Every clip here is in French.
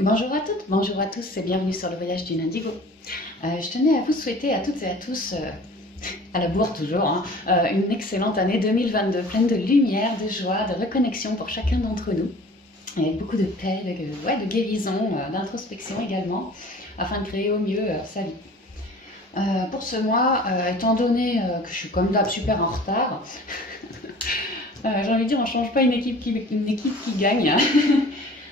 Bonjour à toutes, bonjour à tous et bienvenue sur le voyage d'une Indigo. Je tenais à vous souhaiter à toutes et à tous, à la bourre toujours, une excellente année 2022, pleine de lumière, de joie, de reconnexion pour chacun d'entre nous. Et avec beaucoup de paix, de guérison, d'introspection également, afin de créer au mieux sa vie. Pour ce mois, étant donné que je suis comme d'hab super en retard, j'ai envie de dire on ne change pas une équipe qui gagne.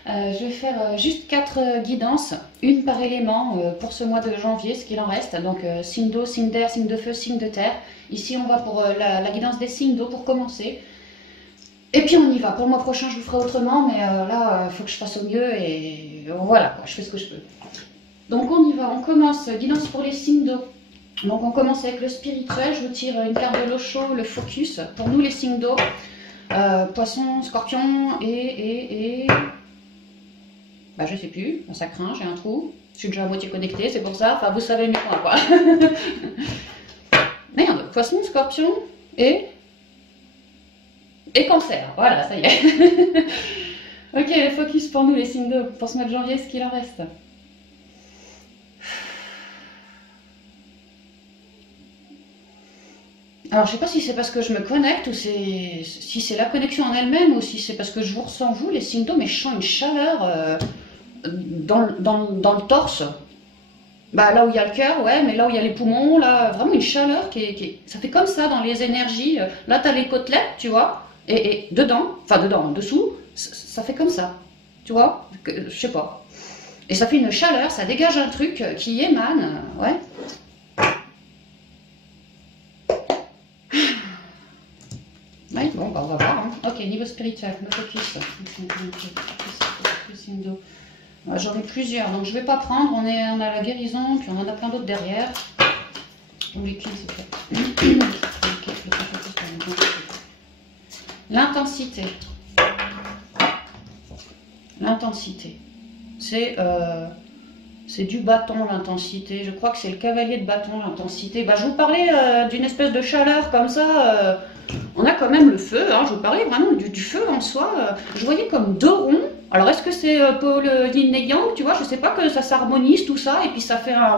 Je vais faire juste 4 guidances, une par élément pour ce mois de janvier, ce qu'il en reste. Donc signe d'eau, signe d'air, signe de feu, signe de terre. Ici on va pour la guidance des signes d'eau pour commencer. Et puis on y va. Pour le mois prochain je vous ferai autrement, mais là il faut que je fasse au mieux et voilà, quoi, je fais ce que je peux. Donc on y va, on commence, guidance pour les signes d'eau. Donc on commence avec le spirituel, je vous tire une carte de l'eau chaud, le focus. Pour nous les signes d'eau, poisson, scorpion et... Bah je sais plus, ça craint, j'ai un trou. Je suis déjà à moitié connectée, c'est pour ça. Enfin, vous savez mes points, quoi. Merde, poisson, scorpion et cancer. Voilà, ça y est. Ok, le focus pour nous, les signes d'eau. Pour ce mois de janvier, ce qu'il en reste. Alors, je sais pas si c'est parce que je me connecte ou si c'est la connexion en elle-même ou si c'est parce que je vous ressens, vous, les signes d'eau, mais je sens une chaleur... dans le torse, bah, là où il y a le cœur, ouais, mais là où il y a les poumons, là, vraiment une chaleur ça fait comme ça dans les énergies. Là, tu as les côtelettes, tu vois, et dedans, enfin dedans, en dessous, ça fait comme ça, tu vois, je sais pas. Et ça fait une chaleur, ça dégage un truc qui émane, ouais. Ouais, bon, bah, on va voir. Hein. Ok, niveau spirituel, le focus. J'en ai plusieurs, donc je ne vais pas prendre. On a la guérison, puis on en a plein d'autres derrière. On les clean, s'il te plaît. L'intensité. L'intensité. C'est du bâton, l'intensité. Je crois que c'est le cavalier de bâton, l'intensité. Bah, je vous parlais d'une espèce de chaleur comme ça. On a quand même le feu. Hein. Je vous parlais vraiment du feu en soi. Je voyais comme 2 ronds. Alors, est-ce que c'est Paul Yin et Yang, tu vois, je sais pas, que ça s'harmonise tout ça, et puis ça fait un...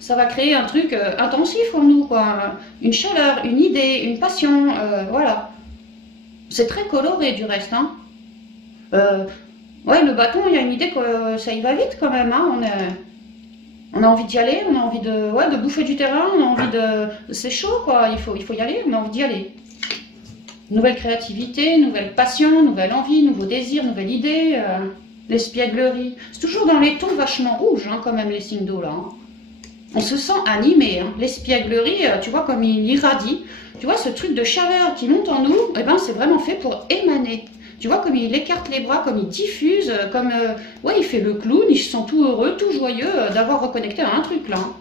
ça va créer un truc intensif en nous, quoi. Une chaleur, une idée, une passion, voilà. C'est très coloré, du reste, hein. Ouais, le bâton, il y a une idée que ça y va vite, quand même, hein. On a envie d'y aller, on a envie de bouffer du terrain, on a envie de... C'est chaud, quoi, il faut y aller, on a envie d'y aller. Nouvelle créativité, nouvelle passion, nouvelle envie, nouveau désir, nouvelle idée, l'espièglerie. C'est toujours dans les tons vachement rouges, hein, quand même, les signes d'eau, là. Hein. On se sent animé. Hein. L'espièglerie, tu vois, comme il irradie. Tu vois, ce truc de chaleur qui monte en nous, eh ben, c'est vraiment fait pour émaner. Tu vois, comme il écarte les bras, comme il diffuse, comme... ouais, il fait le clown, il se sent tout heureux, tout joyeux d'avoir reconnecté à un truc, là. Hein.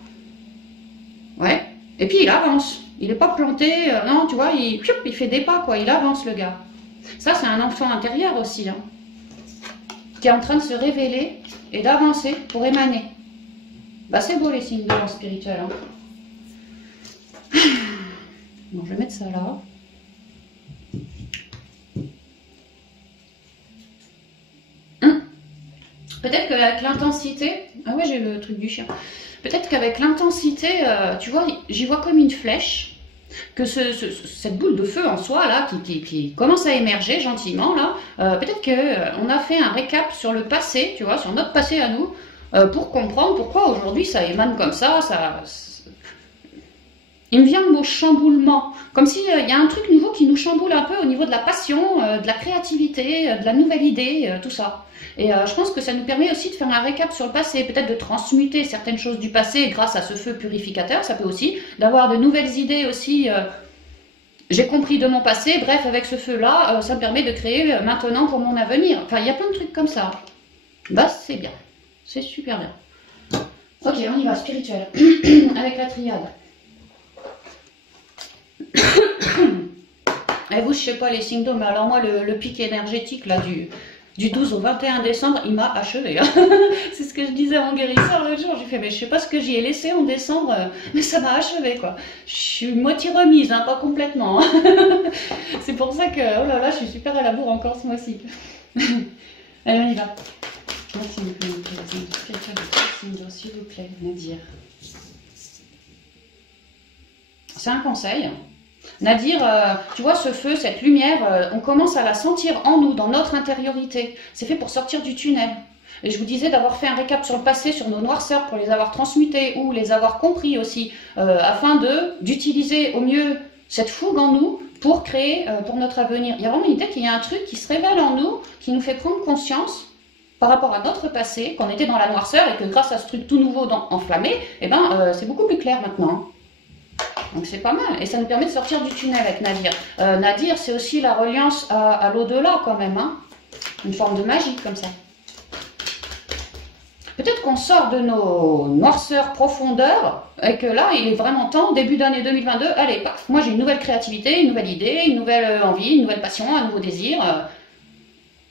Ouais. Et puis, il avance. Il n'est pas planté, non, tu vois, il fait des pas, quoi, il avance, le gars. Ça, c'est un enfant intérieur aussi, hein, qui est en train de se révéler et d'avancer pour émaner. Bah, c'est beau, les signes de l'an spirituel. Hein. Bon, je vais mettre ça là. Peut-être qu'avec l'intensité... Ah ouais, j'ai le truc du chien. Peut-être qu'avec l'intensité, tu vois, j'y vois comme une flèche, que cette boule de feu en soi, là, qui commence à émerger gentiment, là, peut-être qu'on a fait un récap sur le passé, tu vois, sur notre passé à nous, pour comprendre pourquoi aujourd'hui ça émane comme ça. Il me vient le mot chamboulement, comme s'il y a un truc nouveau qui nous chamboule un peu au niveau de la passion, de la créativité, de la nouvelle idée, tout ça. Et je pense que ça nous permet aussi de faire un récap sur le passé, peut-être de transmuter certaines choses du passé grâce à ce feu purificateur, ça peut aussi, d'avoir de nouvelles idées aussi. J'ai compris de mon passé, bref, avec ce feu-là, ça me permet de créer maintenant pour mon avenir. Enfin, il y a plein de trucs comme ça. Bah, c'est bien, c'est super bien. Ok, on y va, spirituel, avec la triade. Et vous, je sais pas les signes d'eau, mais alors moi, le pic énergétique là du 12 au 21 décembre, il m'a achevé. Hein. C'est ce que je disais à mon guérisseur l'autre jour. J'ai fait, mais je sais pas ce que j'y ai laissé en décembre, mais ça m'a achevé, quoi. Je suis moitié remise, hein, pas complètement. Hein. C'est pour ça que, oh là là, je suis super à la bourre encore ce mois-ci. Allez, on y va. Merci beaucoup. s'il vous plaît, Nadir. C'est un conseil. Nadir, tu vois ce feu, cette lumière, on commence à la sentir en nous, dans notre intériorité. C'est fait pour sortir du tunnel. Et je vous disais d'avoir fait un récap sur le passé, sur nos noirceurs, pour les avoir transmutées ou les avoir compris aussi, afin d'utiliser au mieux cette fougue en nous pour créer pour notre avenir. Il y a vraiment l'idée qu'il y a un truc qui se révèle en nous, qui nous fait prendre conscience par rapport à notre passé, qu'on était dans la noirceur et que grâce à ce truc tout nouveau enflammé, eh ben, c'est beaucoup plus clair maintenant. Donc c'est pas mal, et ça nous permet de sortir du tunnel avec Nadir. Nadir, c'est aussi la reliance à l'au-delà quand même, hein. Une forme de magie comme ça. Peut-être qu'on sort de nos noirceurs profondeurs, et que là, il est vraiment temps, début d'année 2022, allez, paf, moi j'ai une nouvelle créativité, une nouvelle idée, une nouvelle envie, une nouvelle passion, un nouveau désir.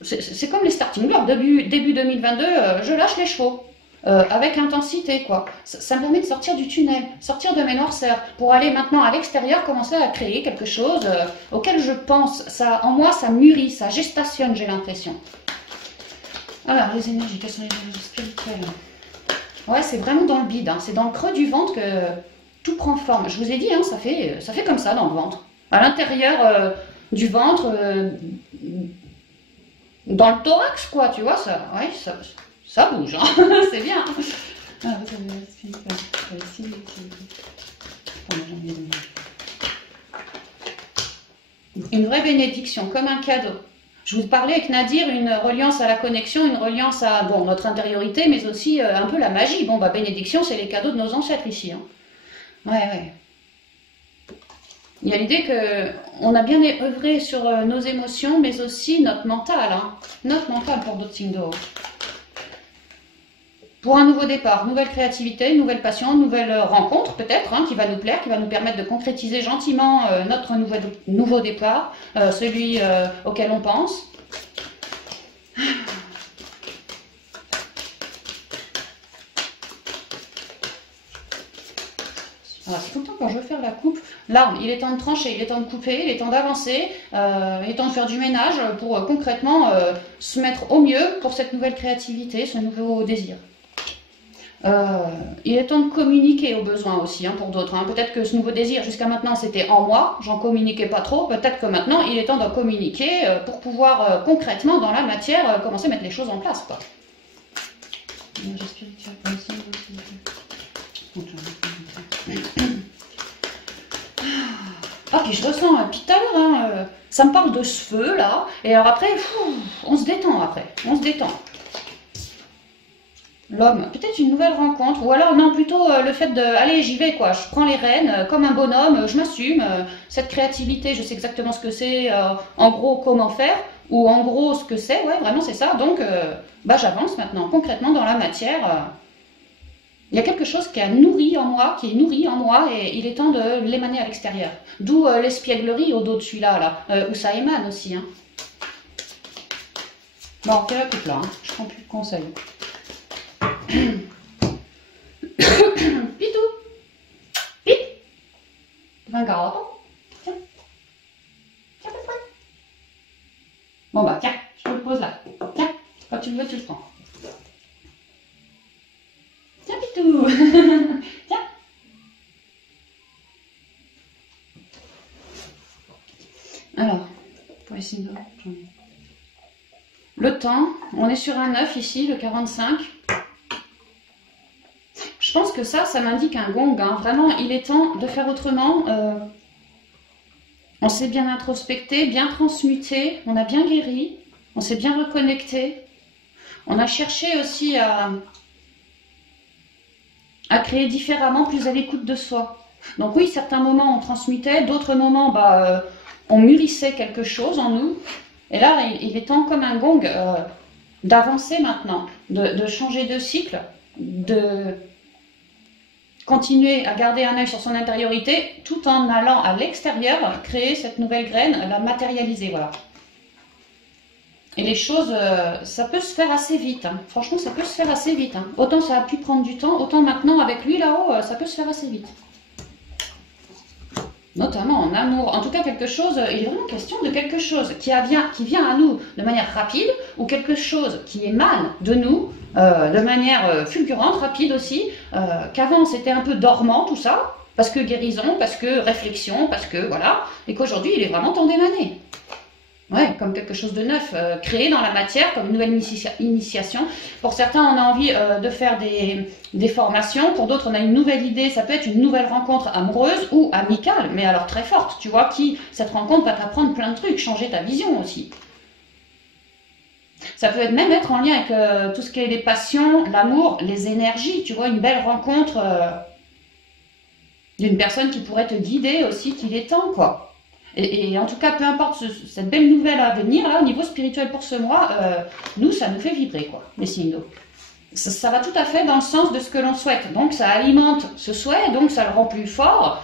C'est comme les starting blocks, début 2022, je lâche les chevaux. Avec intensité, quoi. Ça me permet de sortir du tunnel, sortir de mes noirceurs, pour aller maintenant à l'extérieur, commencer à créer quelque chose auquel je pense. Ça, en moi, ça mûrit, ça gestationne, j'ai l'impression. Alors, les énergies, quelles sont les énergies spirituelles? Ouais, c'est vraiment dans le bide, hein. C'est dans le creux du ventre que tout prend forme. Je vous ai dit, hein, ça fait comme ça dans le ventre. À l'intérieur du ventre, dans le thorax, quoi, tu vois, ça, ouais, ça bouge, hein. C'est bien. Ah, une vraie bénédiction, comme un cadeau. Je vous parlais avec Nadir, une reliance à la connexion, une reliance à bon, notre intériorité, mais aussi un peu la magie. Bon, bah, bénédiction, c'est les cadeaux de nos ancêtres ici, hein. Ouais. Il y a l'idée qu'on a bien œuvré sur nos émotions, mais aussi notre mental, hein. Notre mental pour d'autres signes de haut. Pour un nouveau départ, nouvelle créativité, nouvelle passion, nouvelle rencontre peut-être, hein, qui va nous plaire, qui va nous permettre de concrétiser gentiment notre nouveau départ, celui auquel on pense. Voilà, c'est tout le temps quand je veux faire la coupe, l'arbre, il est temps de trancher, il est temps de couper, il est temps d'avancer, il est temps de faire du ménage pour concrètement se mettre au mieux pour cette nouvelle créativité, ce nouveau désir. Il est temps de communiquer aux besoins aussi, hein, pour d'autres. Hein. Peut-être que ce nouveau désir, jusqu'à maintenant, c'était en moi, j'en communiquais pas trop. Peut-être que maintenant, il est temps d'en communiquer pour pouvoir concrètement, dans la matière, commencer à mettre les choses en place, quoi. Ah, puis je ressens, puis tout à l'heure, hein, ça me parle de ce feu, là. Et alors après, on se détend après, on se détend. L'homme, peut-être une nouvelle rencontre, ou alors non, plutôt le fait de, allez, j'y vais, quoi, je prends les rênes, comme un bonhomme, je m'assume, cette créativité, je sais exactement ce que c'est, en gros, comment faire, ou en gros, ce que c'est, ouais, vraiment, c'est ça, donc, bah, j'avance maintenant, concrètement, dans la matière, il y a quelque chose qui est nourri en moi, et il est temps de l'émaner à l'extérieur, d'où l'espièglerie au dos de celui-là, là, où ça émane aussi, hein. Bon, ok, la coupe là, hein. Je prends plus de conseils. Pitou, Pit, un garaton. Tiens, bon bah tiens, je te le pose là. Tiens, quand tu le veux, tu le prends. Tiens, Pitou. Tiens. Alors, pour essayer de... Le temps, on est sur un 9 ici, le 45. Je pense que ça m'indique un gong, hein. Vraiment, il est temps de faire autrement. On s'est bien introspecté, bien transmuté, on a bien guéri, on s'est bien reconnecté. On a cherché aussi à créer différemment, plus à l'écoute de soi. Donc oui, certains moments on transmutait, d'autres moments on mûrissait quelque chose en nous. Et là, il est temps comme un gong d'avancer maintenant, de changer de cycle, de continuer à garder un œil sur son intériorité tout en allant à l'extérieur créer cette nouvelle graine, la matérialiser, voilà. Et les choses, ça peut se faire assez vite, hein. Franchement ça peut se faire assez vite, hein. Autant ça a pu prendre du temps, autant maintenant avec lui là-haut, ça peut se faire assez vite. Notamment en amour, en tout cas quelque chose, il est vraiment question de quelque chose qui vient à nous de manière rapide, ou quelque chose qui émane de nous de manière fulgurante, rapide aussi, qu'avant c'était un peu dormant tout ça, parce que guérison, parce que réflexion, parce que voilà, et qu'aujourd'hui il est vraiment temps d'émaner. Ouais, comme quelque chose de neuf, créé dans la matière, comme une nouvelle initiation. Pour certains, on a envie de faire des formations. Pour d'autres, on a une nouvelle idée. Ça peut être une nouvelle rencontre amoureuse ou amicale, mais alors très forte, tu vois, cette rencontre va t'apprendre plein de trucs, changer ta vision aussi. Ça peut même être en lien avec tout ce qui est les passions, l'amour, les énergies, tu vois, une belle rencontre d'une personne qui pourrait te guider aussi, qu'il est temps, quoi. Et en tout cas, peu importe cette belle nouvelle à venir, là, au niveau spirituel pour ce mois, nous, ça nous fait vibrer, quoi, les signes d'eau. Ça va tout à fait dans le sens de ce que l'on souhaite. Donc, ça alimente ce souhait, donc ça le rend plus fort,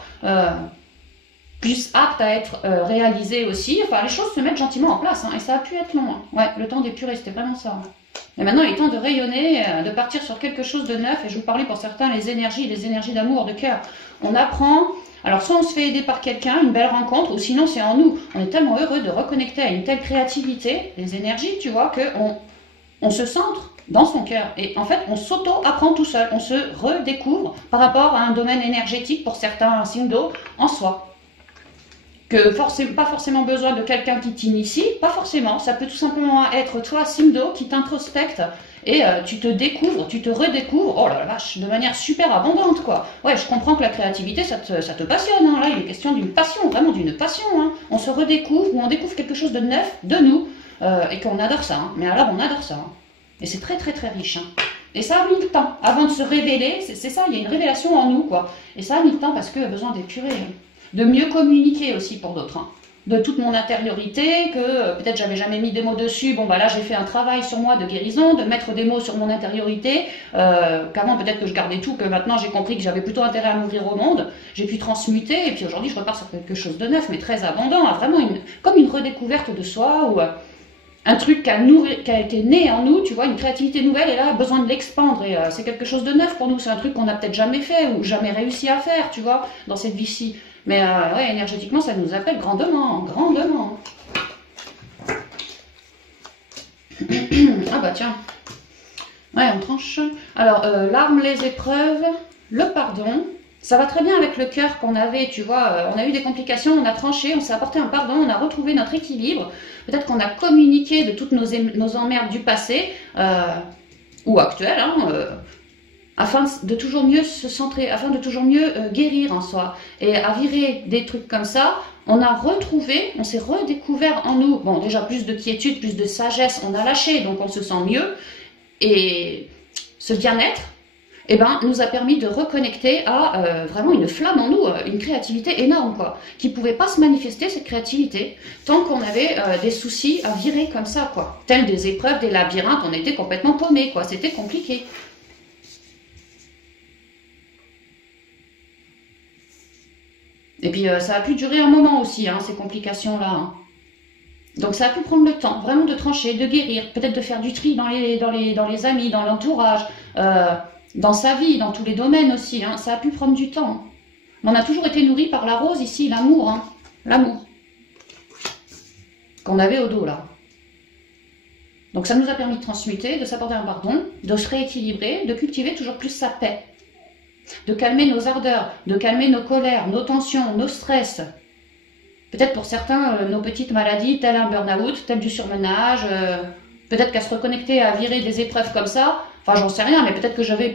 plus apte à être réalisé aussi. Enfin, les choses se mettent gentiment en place, hein, et ça a pu être long. Hein. Ouais, le temps d'épurer, c'était vraiment ça. Hein. Mais maintenant, il est temps de rayonner, de partir sur quelque chose de neuf. Et je vous parlais pour certains, les énergies d'amour, de cœur. On apprend... Alors, soit on se fait aider par quelqu'un, une belle rencontre, ou sinon c'est en nous. On est tellement heureux de reconnecter à une telle créativité, les énergies, tu vois, qu'on se centre dans son cœur. Et en fait, on s'auto-apprend tout seul. On se redécouvre par rapport à un domaine énergétique, pour certains signes d'eau, en soi. Pas forcément besoin de quelqu'un qui t'initie, pas forcément. Ça peut tout simplement être toi, signe d'eau, qui t'introspecte et tu te découvres, tu te redécouvres, oh la vache, de manière super abondante, quoi. Ouais, je comprends que la créativité, ça te passionne, hein. Là, il est question d'une passion, vraiment d'une passion, hein. On se redécouvre, ou on découvre quelque chose de neuf, de nous, et qu'on adore ça, hein. Mais alors, on adore ça, hein. Et c'est très, très, très riche, hein. Et ça a mis le temps, avant de se révéler, c'est ça, il y a une révélation en nous, quoi. Et ça a mis le temps parce qu'il y a besoin d'épurer, hein. De mieux communiquer aussi pour d'autres, hein. De toute mon intériorité, que peut-être j'avais jamais mis des mots dessus, bon bah là j'ai fait un travail sur moi de guérison, de mettre des mots sur mon intériorité, qu'avant peut-être que je gardais tout, que maintenant j'ai compris que j'avais plutôt intérêt à m'ouvrir au monde, j'ai pu transmuter, et puis aujourd'hui je repars sur quelque chose de neuf, mais très abondant, hein, vraiment comme une redécouverte de soi, ou un truc qui a été né en nous, tu vois, une créativité nouvelle, et là, besoin de l'expandre, et c'est quelque chose de neuf pour nous, c'est un truc qu'on n'a peut-être jamais fait, ou jamais réussi à faire, tu vois, dans cette vie-ci. Mais ouais, énergétiquement, ça nous appelle grandement, grandement. Ah bah tiens, ouais, on tranche. Alors, l'arme, les épreuves, le pardon, ça va très bien avec le cœur qu'on avait, tu vois, on a eu des complications, on a tranché, on s'est apporté un pardon, on a retrouvé notre équilibre, peut-être qu'on a communiqué de toutes nos emmerdes du passé, ou actuelles, hein, afin de toujours mieux se centrer, afin de toujours mieux guérir en soi. Et à virer des trucs comme ça, on a retrouvé, on s'est redécouvert en nous, bon déjà plus de quiétude, plus de sagesse, on a lâché, donc on se sent mieux. Et ce bien-être, eh ben, nous a permis de reconnecter à vraiment une flamme en nous, une créativité énorme, quoi, qui ne pouvait pas se manifester, cette créativité, tant qu'on avait des soucis à virer comme ça, quoi. Tels des épreuves, des labyrinthes, on était complètement paumés, quoi, c'était compliqué. Et puis ça a pu durer un moment aussi, hein, ces complications-là. Hein. Donc ça a pu prendre le temps, vraiment de trancher, de guérir, peut-être de faire du tri dans les amis, dans l'entourage, dans sa vie, dans tous les domaines aussi. Hein. Ça a pu prendre du temps. Mais on a toujours été nourris par la rose ici, l'amour. Hein. L'amour. Qu'on avait au dos là. Donc ça nous a permis de transmuter, de s'apporter un pardon, de se rééquilibrer, de cultiver toujours plus sa paix. De calmer nos ardeurs, de calmer nos colères, nos tensions, nos stress. Peut-être pour certains, nos petites maladies, tel un burn-out, tel du surmenage, peut-être qu'à se reconnecter, à virer des épreuves comme ça, enfin j'en sais rien, mais peut-être que j'aurais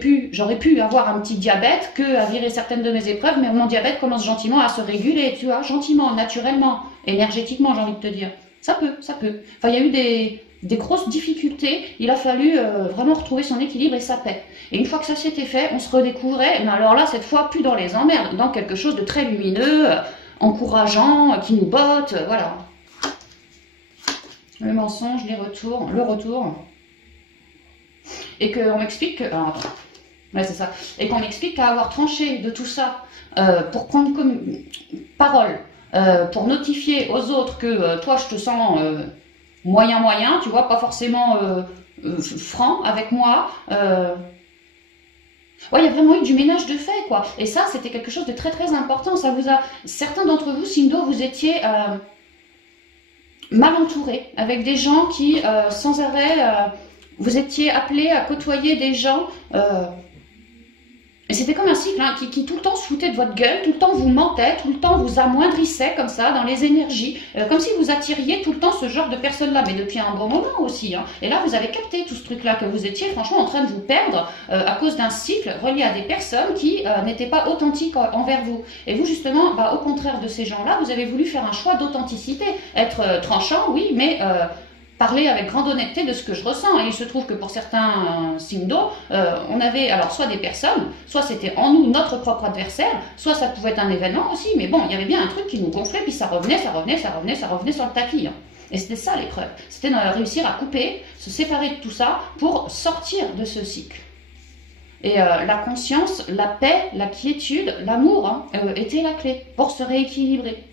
pu avoir un petit diabète, à virer certaines de mes épreuves, mais mon diabète commence gentiment à se réguler, tu vois, gentiment, naturellement, énergétiquement, j'ai envie de te dire. Ça peut. Enfin, il y a eu des grosses difficultés, il a fallu vraiment retrouver son équilibre et sa paix. Et une fois que ça s'était fait, on se redécouvrait, mais alors là, cette fois, plus dans les emmerdes, dans quelque chose de très lumineux, encourageant, qui nous botte, voilà. Le mensonge, le retour. Et qu'on m'explique que... Alors, attends. Ouais, c'est ça. Et qu'on m'explique qu'à avoir tranché de tout ça, pour prendre comme parole, pour notifier aux autres que toi, je te sens... moyen, tu vois, pas forcément franc avec moi. Ouais, il y a vraiment eu du ménage de fait, quoi. Et ça, c'était quelque chose de très très important. Ça vous a... Certains d'entre vous, Sindo, vous étiez mal entourés, avec des gens qui, sans arrêt, vous étiez appelé à côtoyer des gens, et c'était comme un cycle hein, qui tout le temps se foutait de votre gueule, tout le temps vous mentait, tout le temps vous amoindrissait comme ça dans les énergies, comme si vous attiriez tout le temps ce genre de personnes-là, mais depuis un bon moment aussi. Hein. Et là, vous avez capté tout ce truc-là, que vous étiez franchement en train de vous perdre à cause d'un cycle relié à des personnes qui n'étaient pas authentiques envers vous. Et vous, justement, bah, au contraire de ces gens-là, vous avez voulu faire un choix d'authenticité, être tranchant, oui, mais... parler avec grande honnêteté de ce que je ressens. Et il se trouve que pour certains signes d'eau, on avait alors soit des personnes, soit c'était en nous notre propre adversaire, soit ça pouvait être un événement aussi, mais bon, il y avait bien un truc qui nous gonflait, puis ça revenait sur le tapis. Hein. Et c'était ça l'épreuve. C'était de réussir à couper, se séparer de tout ça pour sortir de ce cycle. Et la conscience, la paix, la quiétude, l'amour hein, étaient la clé pour se rééquilibrer.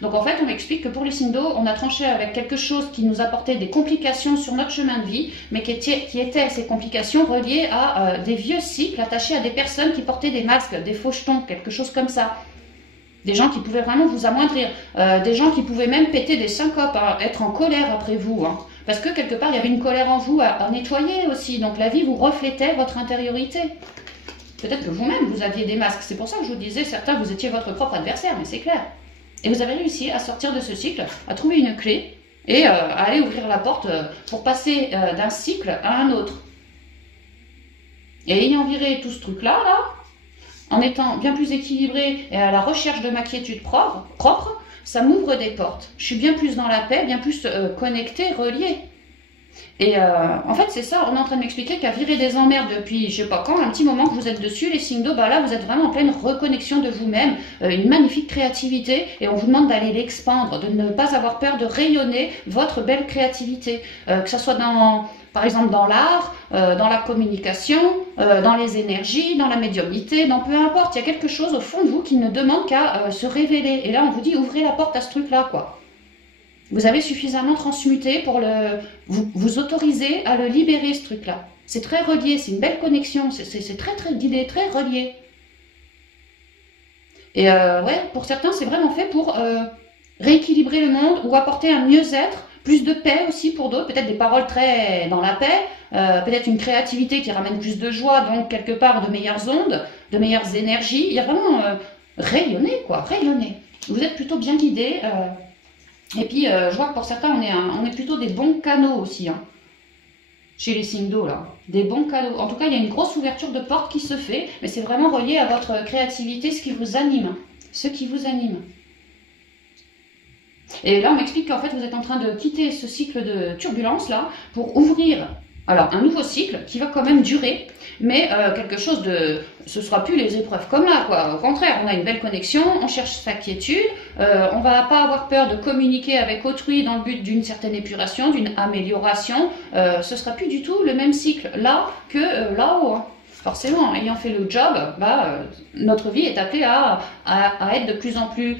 Donc en fait, on m'explique que pour les signes d'eau, on a tranché avec quelque chose qui nous apportait des complications sur notre chemin de vie, mais qui étaient ces complications reliées à des vieux cycles attachés à des personnes qui portaient des masques, des fauchetons, quelque chose comme ça. Des gens qui pouvaient vraiment vous amoindrir, des gens qui pouvaient même péter des syncopes, hein, être en colère après vous. Hein, parce que quelque part, il y avait une colère en vous à nettoyer aussi. Donc la vie vous reflétait votre intériorité. Peut-être que vous-même, vous aviez des masques. C'est pour ça que je vous disais, certains, vous étiez votre propre adversaire, mais c'est clair. Et vous avez réussi à sortir de ce cycle, à trouver une clé et à aller ouvrir la porte pour passer d'un cycle à un autre. Et ayant viré tout ce truc-là, en étant bien plus équilibré et à la recherche de ma quiétude propre, ça m'ouvre des portes. Je suis bien plus dans la paix, bien plus connecté, relié. Et en fait, c'est ça, on est en train de m'expliquer qu'à virer des emmerdes depuis je sais pas quand, un petit moment que vous êtes dessus, les signes d'eau, bah là, vous êtes vraiment en pleine reconnexion de vous-même, une magnifique créativité, et on vous demande d'aller l'expandre, de ne pas avoir peur de rayonner votre belle créativité, que ce soit par exemple dans l'art, dans la communication, dans les énergies, dans la médiumnité, dans peu importe, il y a quelque chose au fond de vous qui ne demande qu'à se révéler. Et là, on vous dit, ouvrez la porte à ce truc-là, quoi. Vous avez suffisamment transmuté pour vous autoriser à le libérer, ce truc-là. C'est très relié, c'est une belle connexion, c'est très guidé, très relié. Et ouais, pour certains, c'est vraiment fait pour rééquilibrer le monde ou apporter un mieux-être, plus de paix aussi pour d'autres, peut-être des paroles très dans la paix, peut-être une créativité qui ramène plus de joie, donc quelque part de meilleures ondes, de meilleures énergies. Il y a vraiment rayonner, quoi, rayonner. Vous êtes plutôt bien guidé. Et puis, je vois que pour certains, on est plutôt des bons canaux aussi, hein, chez les signes d'eau, là. Des bons canaux. En tout cas, il y a une grosse ouverture de porte qui se fait, mais c'est vraiment relié à votre créativité, ce qui vous anime. Ce qui vous anime. Et là, on m'explique qu'en fait, vous êtes en train de quitter ce cycle de turbulence, là, pour ouvrir... Alors, un nouveau cycle qui va quand même durer, mais quelque chose de... Ce ne sera plus les épreuves comme là, quoi. Au contraire, on a une belle connexion, on cherche sa quiétude, on ne va pas avoir peur de communiquer avec autrui dans le but d'une certaine épuration, d'une amélioration. Ce ne sera plus du tout le même cycle là que là-haut. Hein. Forcément, ayant fait le job, notre vie est appelée à être de plus en plus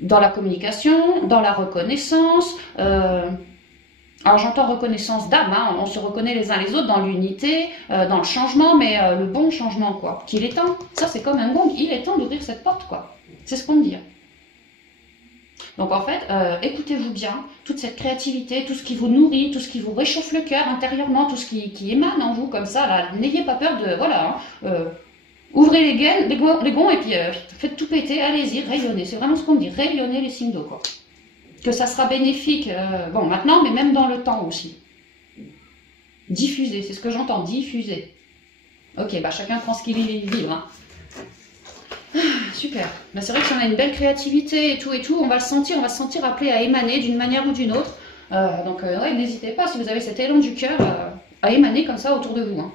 dans la communication, dans la reconnaissance... Alors j'entends reconnaissance d'âme, hein, on se reconnaît les uns les autres dans l'unité, dans le changement, mais le bon changement, quoi. Qu'il est temps, ça c'est comme un gong, il est temps d'ouvrir cette porte, quoi. C'est ce qu'on me dit. Donc en fait, écoutez-vous bien, toute cette créativité, tout ce qui vous nourrit, tout ce qui vous réchauffe le cœur intérieurement, tout ce qui émane en vous comme ça, là, n'ayez pas peur de, voilà, hein, ouvrez les gonds et puis faites tout péter, allez-y, rayonnez, c'est vraiment ce qu'on me dit, rayonnez les signes d'eau, quoi. Que ça sera bénéfique, bon maintenant, mais même dans le temps aussi. Diffuser, c'est ce que j'entends, diffuser. Ok, bah chacun prend ce qu'il vibre. Hein. Super. Bah, c'est vrai que si on a une belle créativité et tout, on va se sentir appelé à émaner d'une manière ou d'une autre. Donc ouais, n'hésitez pas, si vous avez cet élan du cœur, à émaner comme ça autour de vous. Hein.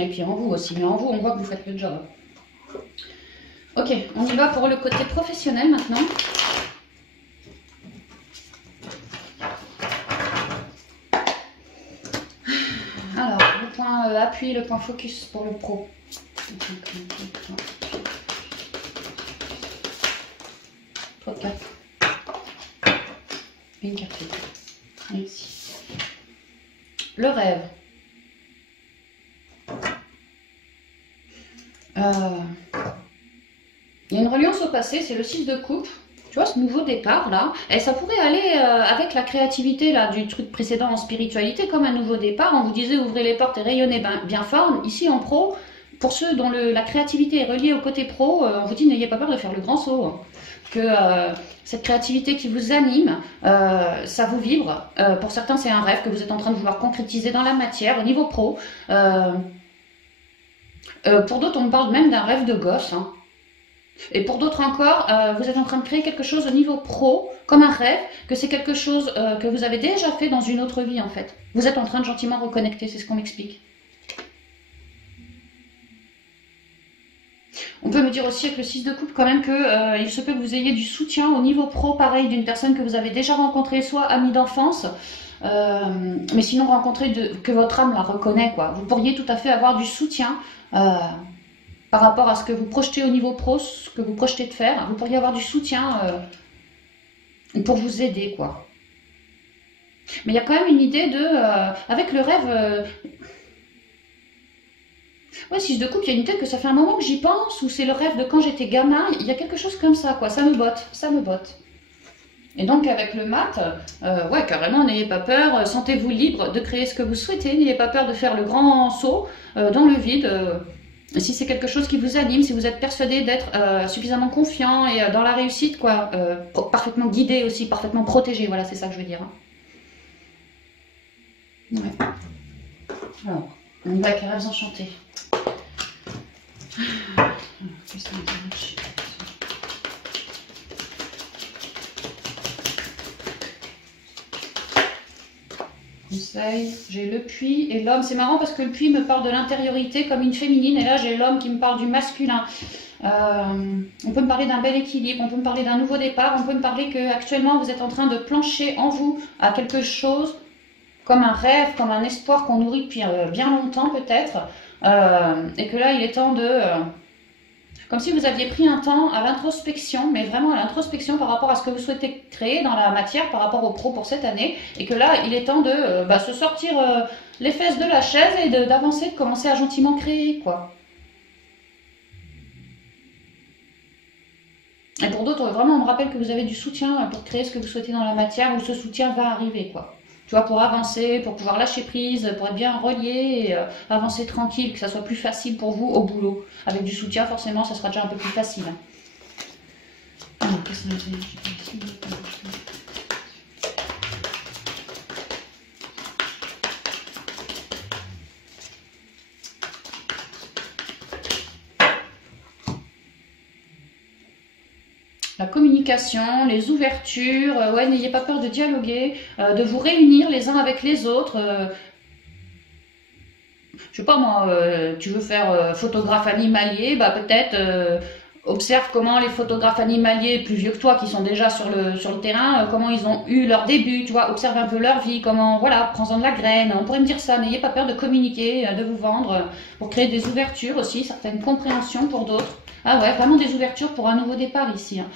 Et puis en vous aussi, mais en vous, on voit que vous faites le job. Ok, on y va pour le côté professionnel maintenant. Alors, le point appui, le point focus pour le pro. Trois cartes. Une carte. Ici. Le rêve. Il y a une reliance au passé, c'est le 6 de coupe. Tu vois, ce nouveau départ là, et ça pourrait aller avec la créativité là du truc précédent en spiritualité, comme un nouveau départ. On vous disait ouvrez les portes et rayonnez bien fort. Ici en pro, pour ceux dont la créativité est reliée au côté pro, on vous dit n'ayez pas peur de faire le grand saut. Hein. Que cette créativité qui vous anime, ça vous vibre. Pour certains, c'est un rêve que vous êtes en train de vouloir concrétiser dans la matière au niveau pro. Pour d'autres, on me parle même d'un rêve de gosse. Hein. Et pour d'autres encore, vous êtes en train de créer quelque chose au niveau pro, comme un rêve, que c'est quelque chose que vous avez déjà fait dans une autre vie en fait. Vous êtes en train de gentiment reconnecter, c'est ce qu'on m'explique. On peut me dire aussi avec le 6 de coupe quand même que il se peut que vous ayez du soutien au niveau pro, pareil, d'une personne que vous avez déjà rencontrée, soit amie d'enfance, mais sinon rencontrée que votre âme la reconnaît, quoi. Vous pourriez tout à fait avoir du soutien par rapport à ce que vous projetez au niveau pro, ce que vous projetez de faire. Vous pourriez avoir du soutien pour vous aider, quoi. Mais il y a quand même une idée de, avec le rêve... Ouais, 6 de coupe, il y a une tête que ça fait un moment que j'y pense, ou c'est le rêve de quand j'étais gamin, il y a quelque chose comme ça, quoi, ça me botte, ça me botte. Et donc avec le mat, ouais, carrément, n'ayez pas peur, sentez-vous libre de créer ce que vous souhaitez, n'ayez pas peur de faire le grand saut dans le vide, si c'est quelque chose qui vous anime, si vous êtes persuadé d'être suffisamment confiant et dans la réussite, quoi, parfaitement guidé aussi, parfaitement protégé, voilà, c'est ça que je veux dire. Hein. Ouais. Alors, on va avec les rêves enchantés. Conseil, j'ai le puits et l'homme. C'est marrant parce que le puits me parle de l'intériorité comme une féminine et là j'ai l'homme qui me parle du masculin. On peut me parler d'un bel équilibre, on peut me parler d'un nouveau départ, on peut me parler qu'actuellement vous êtes en train de plancher en vous à quelque chose comme un rêve, comme un espoir qu'on nourrit depuis bien longtemps peut-être, et que là il est temps de... comme si vous aviez pris un temps à l'introspection, mais vraiment à l'introspection par rapport à ce que vous souhaitez créer dans la matière, par rapport au pro pour cette année, et que là il est temps de se sortir les fesses de la chaise et d'avancer, de commencer à gentiment créer, quoi. Et pour d'autres, vraiment, on me rappelle que vous avez du soutien pour créer ce que vous souhaitez dans la matière, où ce soutien va arriver, quoi. Tu vois, pour avancer, pour pouvoir lâcher prise, pour être bien relié et avancer tranquille, que ça soit plus facile pour vous au boulot. Avec du soutien, forcément, ça sera déjà un peu plus facile. Alors, qu'est-ce que j'ai ici ? La communication, les ouvertures, ouais, n'ayez pas peur de dialoguer, de vous réunir les uns avec les autres. Je sais pas moi, tu veux faire photographe animalier, bah peut-être observe comment les photographes animaliers plus vieux que toi qui sont déjà sur le terrain, comment ils ont eu leur début, tu vois, observe un peu leur vie, comment, voilà, prends-en de la graine. On pourrait me dire ça, n'ayez pas peur de communiquer, de vous vendre, pour créer des ouvertures aussi, certaines compréhensions pour d'autres. Ah ouais, vraiment des ouvertures pour un nouveau départ ici. Hein.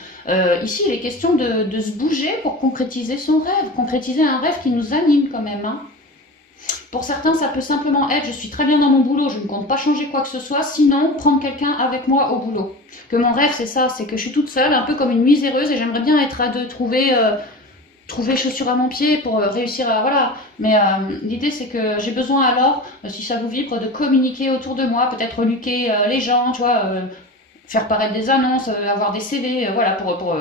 Ici, il est question de se bouger pour concrétiser son rêve, concrétiser un rêve qui nous anime quand même. Hein. Pour certains, ça peut simplement être « je suis très bien dans mon boulot, je ne compte pas changer quoi que ce soit, sinon prendre quelqu'un avec moi au boulot ». Que mon rêve, c'est ça, c'est que je suis toute seule, un peu comme une miséreuse et j'aimerais bien être à deux, trouver chaussures à mon pied pour réussir à... Voilà. Mais l'idée, c'est que j'ai besoin alors, si ça vous vibre, de communiquer autour de moi, peut-être reluquer les gens, tu vois... faire paraître des annonces, avoir des CV, voilà, pour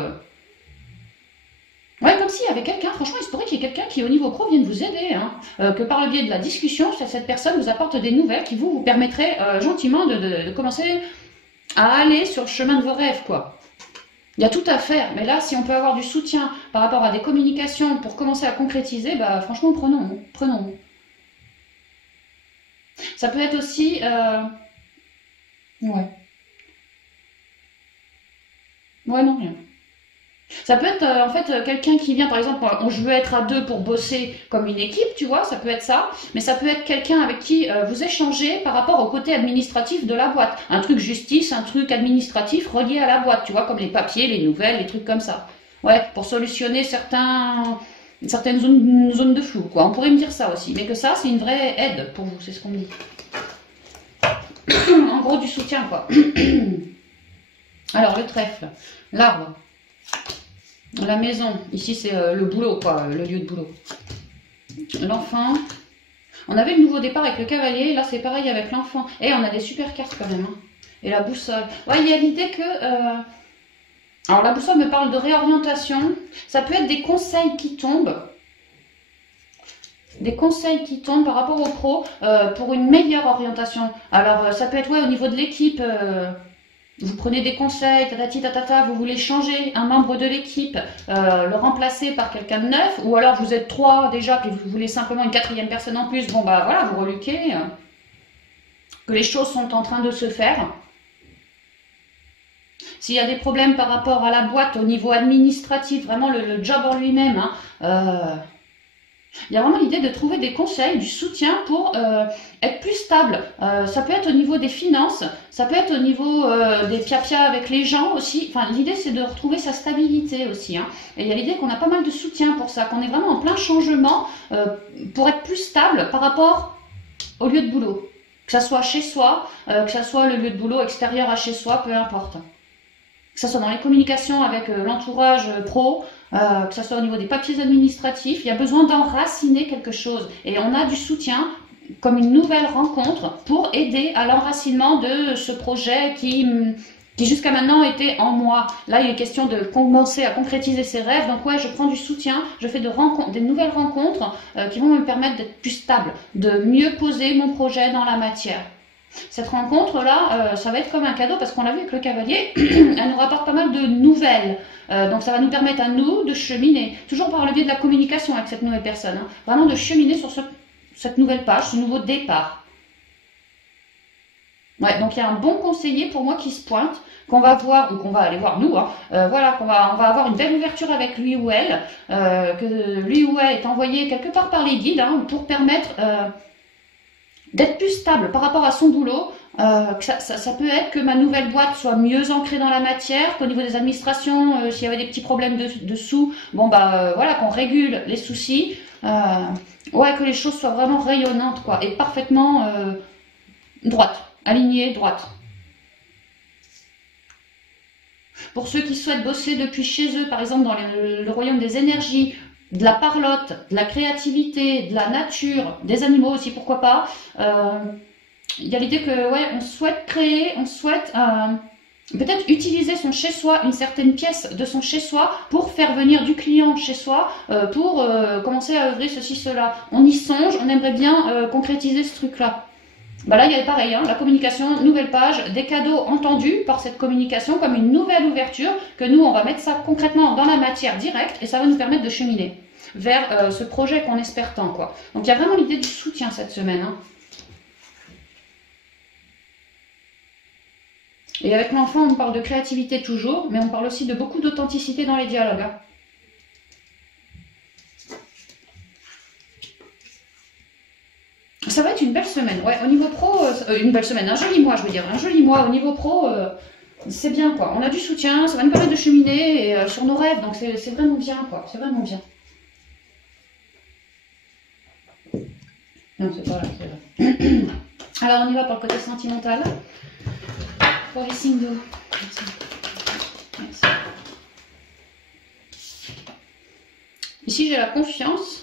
Ouais, comme s'il y avait quelqu'un, franchement, il se pourrait qu'il y ait quelqu'un qui, au niveau pro, vienne vous aider, hein, que par le biais de la discussion, cette personne vous apporte des nouvelles qui vous permettraient gentiment de commencer à aller sur le chemin de vos rêves, quoi. Il y a tout à faire, mais là, si on peut avoir du soutien par rapport à des communications pour commencer à concrétiser, bah franchement, prenons, prenons. Ça peut être aussi... Ouais. Ouais, non, rien. Ça peut être en fait quelqu'un qui vient, par exemple, je veux être à deux pour bosser comme une équipe, tu vois, ça peut être ça, mais ça peut être quelqu'un avec qui vous échangez par rapport au côté administratif de la boîte. Un truc justice, un truc administratif relié à la boîte, tu vois, comme les papiers, les nouvelles, les trucs comme ça. Ouais, pour solutionner certaines zones de flou, quoi. On pourrait me dire ça aussi, mais que ça, c'est une vraie aide pour vous, c'est ce qu'on me dit. En gros, du soutien, quoi. Alors, le trèfle, l'arbre. La maison, ici c'est le boulot, quoi, le lieu de boulot. L'enfant. On avait le nouveau départ avec le cavalier, là c'est pareil avec l'enfant. Et on a des super cartes quand même. Hein. Et la boussole. Ouais, il y a l'idée que... Alors la boussole me parle de réorientation. Ça peut être des conseils qui tombent. Des conseils qui tombent par rapport au pro pour une meilleure orientation. Alors ça peut être ouais, au niveau de l'équipe... Vous prenez des conseils, tatati tatata, vous voulez changer un membre de l'équipe, le remplacer par quelqu'un de neuf, ou alors vous êtes 3 déjà, puis vous voulez simplement une 4e personne en plus, bon bah voilà, vous reluquez, que les choses sont en train de se faire. S'il y a des problèmes par rapport à la boîte au niveau administratif, vraiment le job en lui-même, hein, il y a vraiment l'idée de trouver des conseils, du soutien pour être plus stable. Ça peut être au niveau des finances, ça peut être au niveau des pia-pia avec les gens aussi. Enfin, l'idée, c'est de retrouver sa stabilité aussi. Hein. Et il y a l'idée qu'on a pas mal de soutien pour ça, qu'on est vraiment en plein changement pour être plus stable par rapport au lieu de boulot. Que ça soit chez soi, que ça soit le lieu de boulot extérieur à chez soi, peu importe. Que ça soit dans les communications avec l'entourage pro, que ce soit au niveau des papiers administratifs, il y a besoin d'enraciner quelque chose. Et on a du soutien comme une nouvelle rencontre pour aider à l'enracinement de ce projet qui jusqu'à maintenant était en moi. Là, il est question de commencer à concrétiser ses rêves. Donc ouais, je prends du soutien, je fais des nouvelles rencontres qui vont me permettre d'être plus stable, de mieux poser mon projet dans la matière. Cette rencontre-là, ça va être comme un cadeau parce qu'on l'a vu avec le cavalier, elle nous rapporte pas mal de nouvelles. Donc ça va nous permettre à nous de cheminer, toujours par le biais de la communication avec cette nouvelle personne, hein, vraiment de cheminer sur cette nouvelle page, ce nouveau départ. Ouais, donc il y a un bon conseiller pour moi qui se pointe, qu'on va voir, ou qu'on va aller voir nous, hein, voilà, on va avoir une belle ouverture avec lui ou elle, que lui ou elle est envoyé quelque part par les guides hein, pour permettre... d'être plus stable par rapport à son boulot, ça peut être que ma nouvelle boîte soit mieux ancrée dans la matière, qu'au niveau des administrations, s'il y avait des petits problèmes de sous, bon bah voilà, qu'on régule les soucis, ouais, que les choses soient vraiment rayonnantes, quoi, et parfaitement droites, alignées, droites. Pour ceux qui souhaitent bosser depuis chez eux, par exemple dans le royaume des énergies, de la parlotte, de la créativité, de la nature, des animaux aussi, pourquoi pas. Il y a l'idée que, ouais, on souhaite créer, on souhaite peut-être utiliser son chez-soi, une certaine pièce de son chez-soi pour faire venir du client chez soi, pour commencer à œuvrer ceci, cela. On y songe, on aimerait bien concrétiser ce truc-là. Bah là, il y a pareil, hein, la communication, nouvelle page, des cadeaux entendus par cette communication comme une nouvelle ouverture que nous, on va mettre ça concrètement dans la matière directe et ça va nous permettre de cheminer vers ce projet qu'on espère tant, quoi. Donc, il y a vraiment l'idée du soutien cette semaine. Hein. Et avec l'enfant, on parle de créativité toujours, mais on parle aussi de beaucoup d'authenticité dans les dialogues. Hein. Ça va être une belle semaine, ouais, au niveau pro, une belle semaine, un joli mois, je veux dire, un joli mois au niveau pro, c'est bien, quoi. On a du soutien, ça va nous permettre de cheminer et, sur nos rêves, donc c'est vraiment bien, quoi, c'est vraiment bien. Non, c'est pas là, c'est là. Alors, on y va pour le côté sentimental. Pour les signes d'eau. Merci. Ici, j'ai la confiance.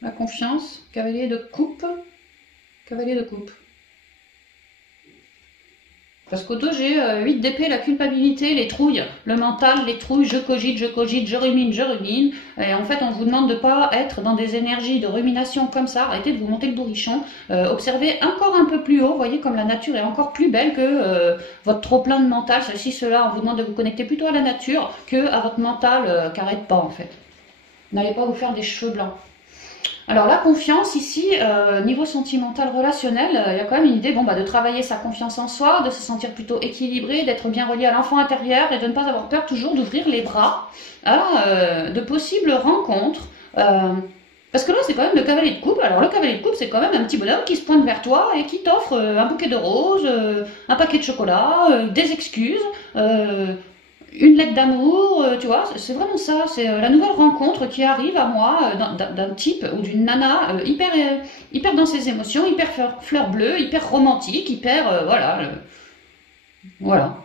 La confiance, cavalier de coupe, cavalier de coupe. Parce qu'au dos, j'ai 8 d'épée, la culpabilité, les trouilles, le mental, les trouilles, je cogite, je rumine, je rumine. Et en fait, on vous demande de ne pas être dans des énergies de rumination comme ça. Arrêtez de vous monter le bourrichon. Observez encore un peu plus haut. Vous voyez comme la nature est encore plus belle que votre trop-plein de mental. Ceci, cela, on vous demande de vous connecter plutôt à la nature que à votre mental qui n'arrête pas en fait. N'allez pas vous faire des cheveux blancs. Alors la confiance ici, niveau sentimental relationnel, il y a quand même une idée de travailler sa confiance en soi, de se sentir plutôt équilibré, d'être bien relié à l'enfant intérieur et de ne pas avoir peur toujours d'ouvrir les bras à de possibles rencontres. Parce que là c'est quand même le cavalier de coupe. Alors le cavalier de coupe c'est quand même un petit bonhomme qui se pointe vers toi et qui t'offre un bouquet de roses, un paquet de chocolat, des excuses, une lettre d'amour, tu vois, c'est vraiment ça, c'est la nouvelle rencontre qui arrive à moi d'un type ou d'une nana hyper dans ses émotions, hyper fleur bleue, hyper romantique, hyper, voilà.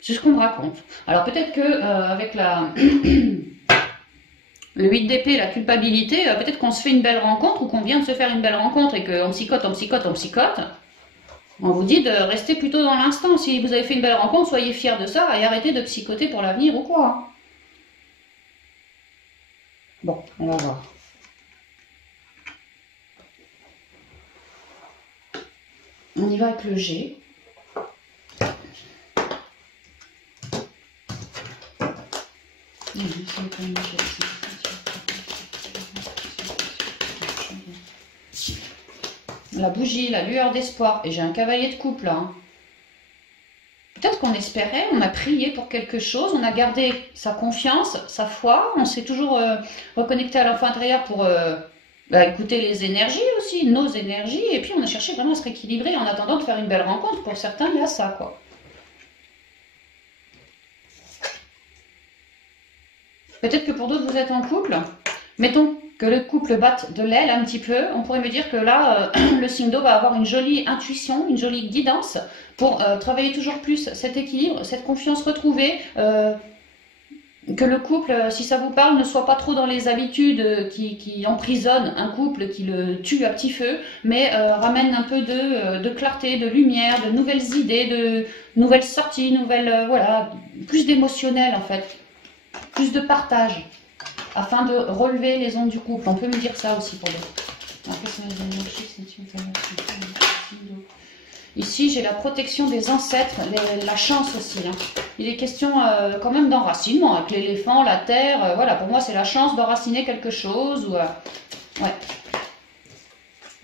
C'est ce qu'on me raconte. Alors peut-être que avec le 8 d'épée, la culpabilité, peut-être qu'on se fait une belle rencontre ou qu'on vient de se faire une belle rencontre et qu'on psychote, on psychote, on psychote. On vous dit de rester plutôt dans l'instant. Si vous avez fait une belle rencontre, soyez fiers de ça et arrêtez de psychoter pour l'avenir ou quoi. Bon, on va voir. On y va avec le G. La bougie, la lueur d'espoir. Et j'ai un cavalier de couple là. Hein. Peut-être qu'on espérait, on a prié pour quelque chose, on a gardé sa confiance, sa foi, on s'est toujours reconnecté à l'enfant intérieur pour écouter les énergies aussi, nos énergies, et puis on a cherché vraiment à se rééquilibrer en attendant de faire une belle rencontre. Pour certains, il y a ça, quoi. Peut-être que pour d'autres, vous êtes en couple. Mettons que le couple batte de l'aile un petit peu. On pourrait me dire que là, le signe d'eau va avoir une jolie intuition, une jolie guidance pour travailler toujours plus cet équilibre, cette confiance retrouvée. Que le couple, si ça vous parle, ne soit pas trop dans les habitudes qui emprisonnent un couple, qui le tue à petit feu, mais ramène un peu de clarté, de lumière, de nouvelles idées, de nouvelles sorties, voilà, plus d'émotionnel en fait, plus de partage, afin de relever les ondes du couple. On peut me dire ça aussi pour d'autres. Ici, j'ai la protection des ancêtres, la chance aussi. Hein. Il est question quand même d'enracinement avec l'éléphant, la terre. Voilà, pour moi, c'est la chance d'enraciner quelque chose. Ou, ouais.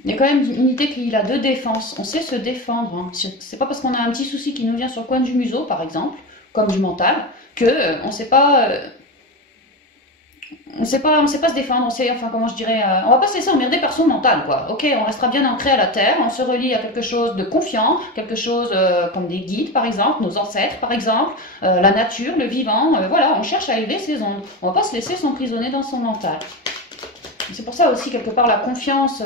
Il y a quand même une idée qu'il a de défense. On sait se défendre. Hein. C'est pas parce qu'on a un petit souci qui nous vient sur le coin du museau, par exemple, comme du mental, que on sait pas. On sait pas se défendre, enfin comment je dirais, on va pas se laisser emmerder par son mental, quoi. Ok, on restera bien ancré à la terre, on se relie à quelque chose de confiant, quelque chose comme des guides par exemple, nos ancêtres par exemple, la nature, le vivant, voilà, on cherche à élever ses ondes. On va pas se laisser s'emprisonner dans son mental. C'est pour ça aussi quelque part la confiance,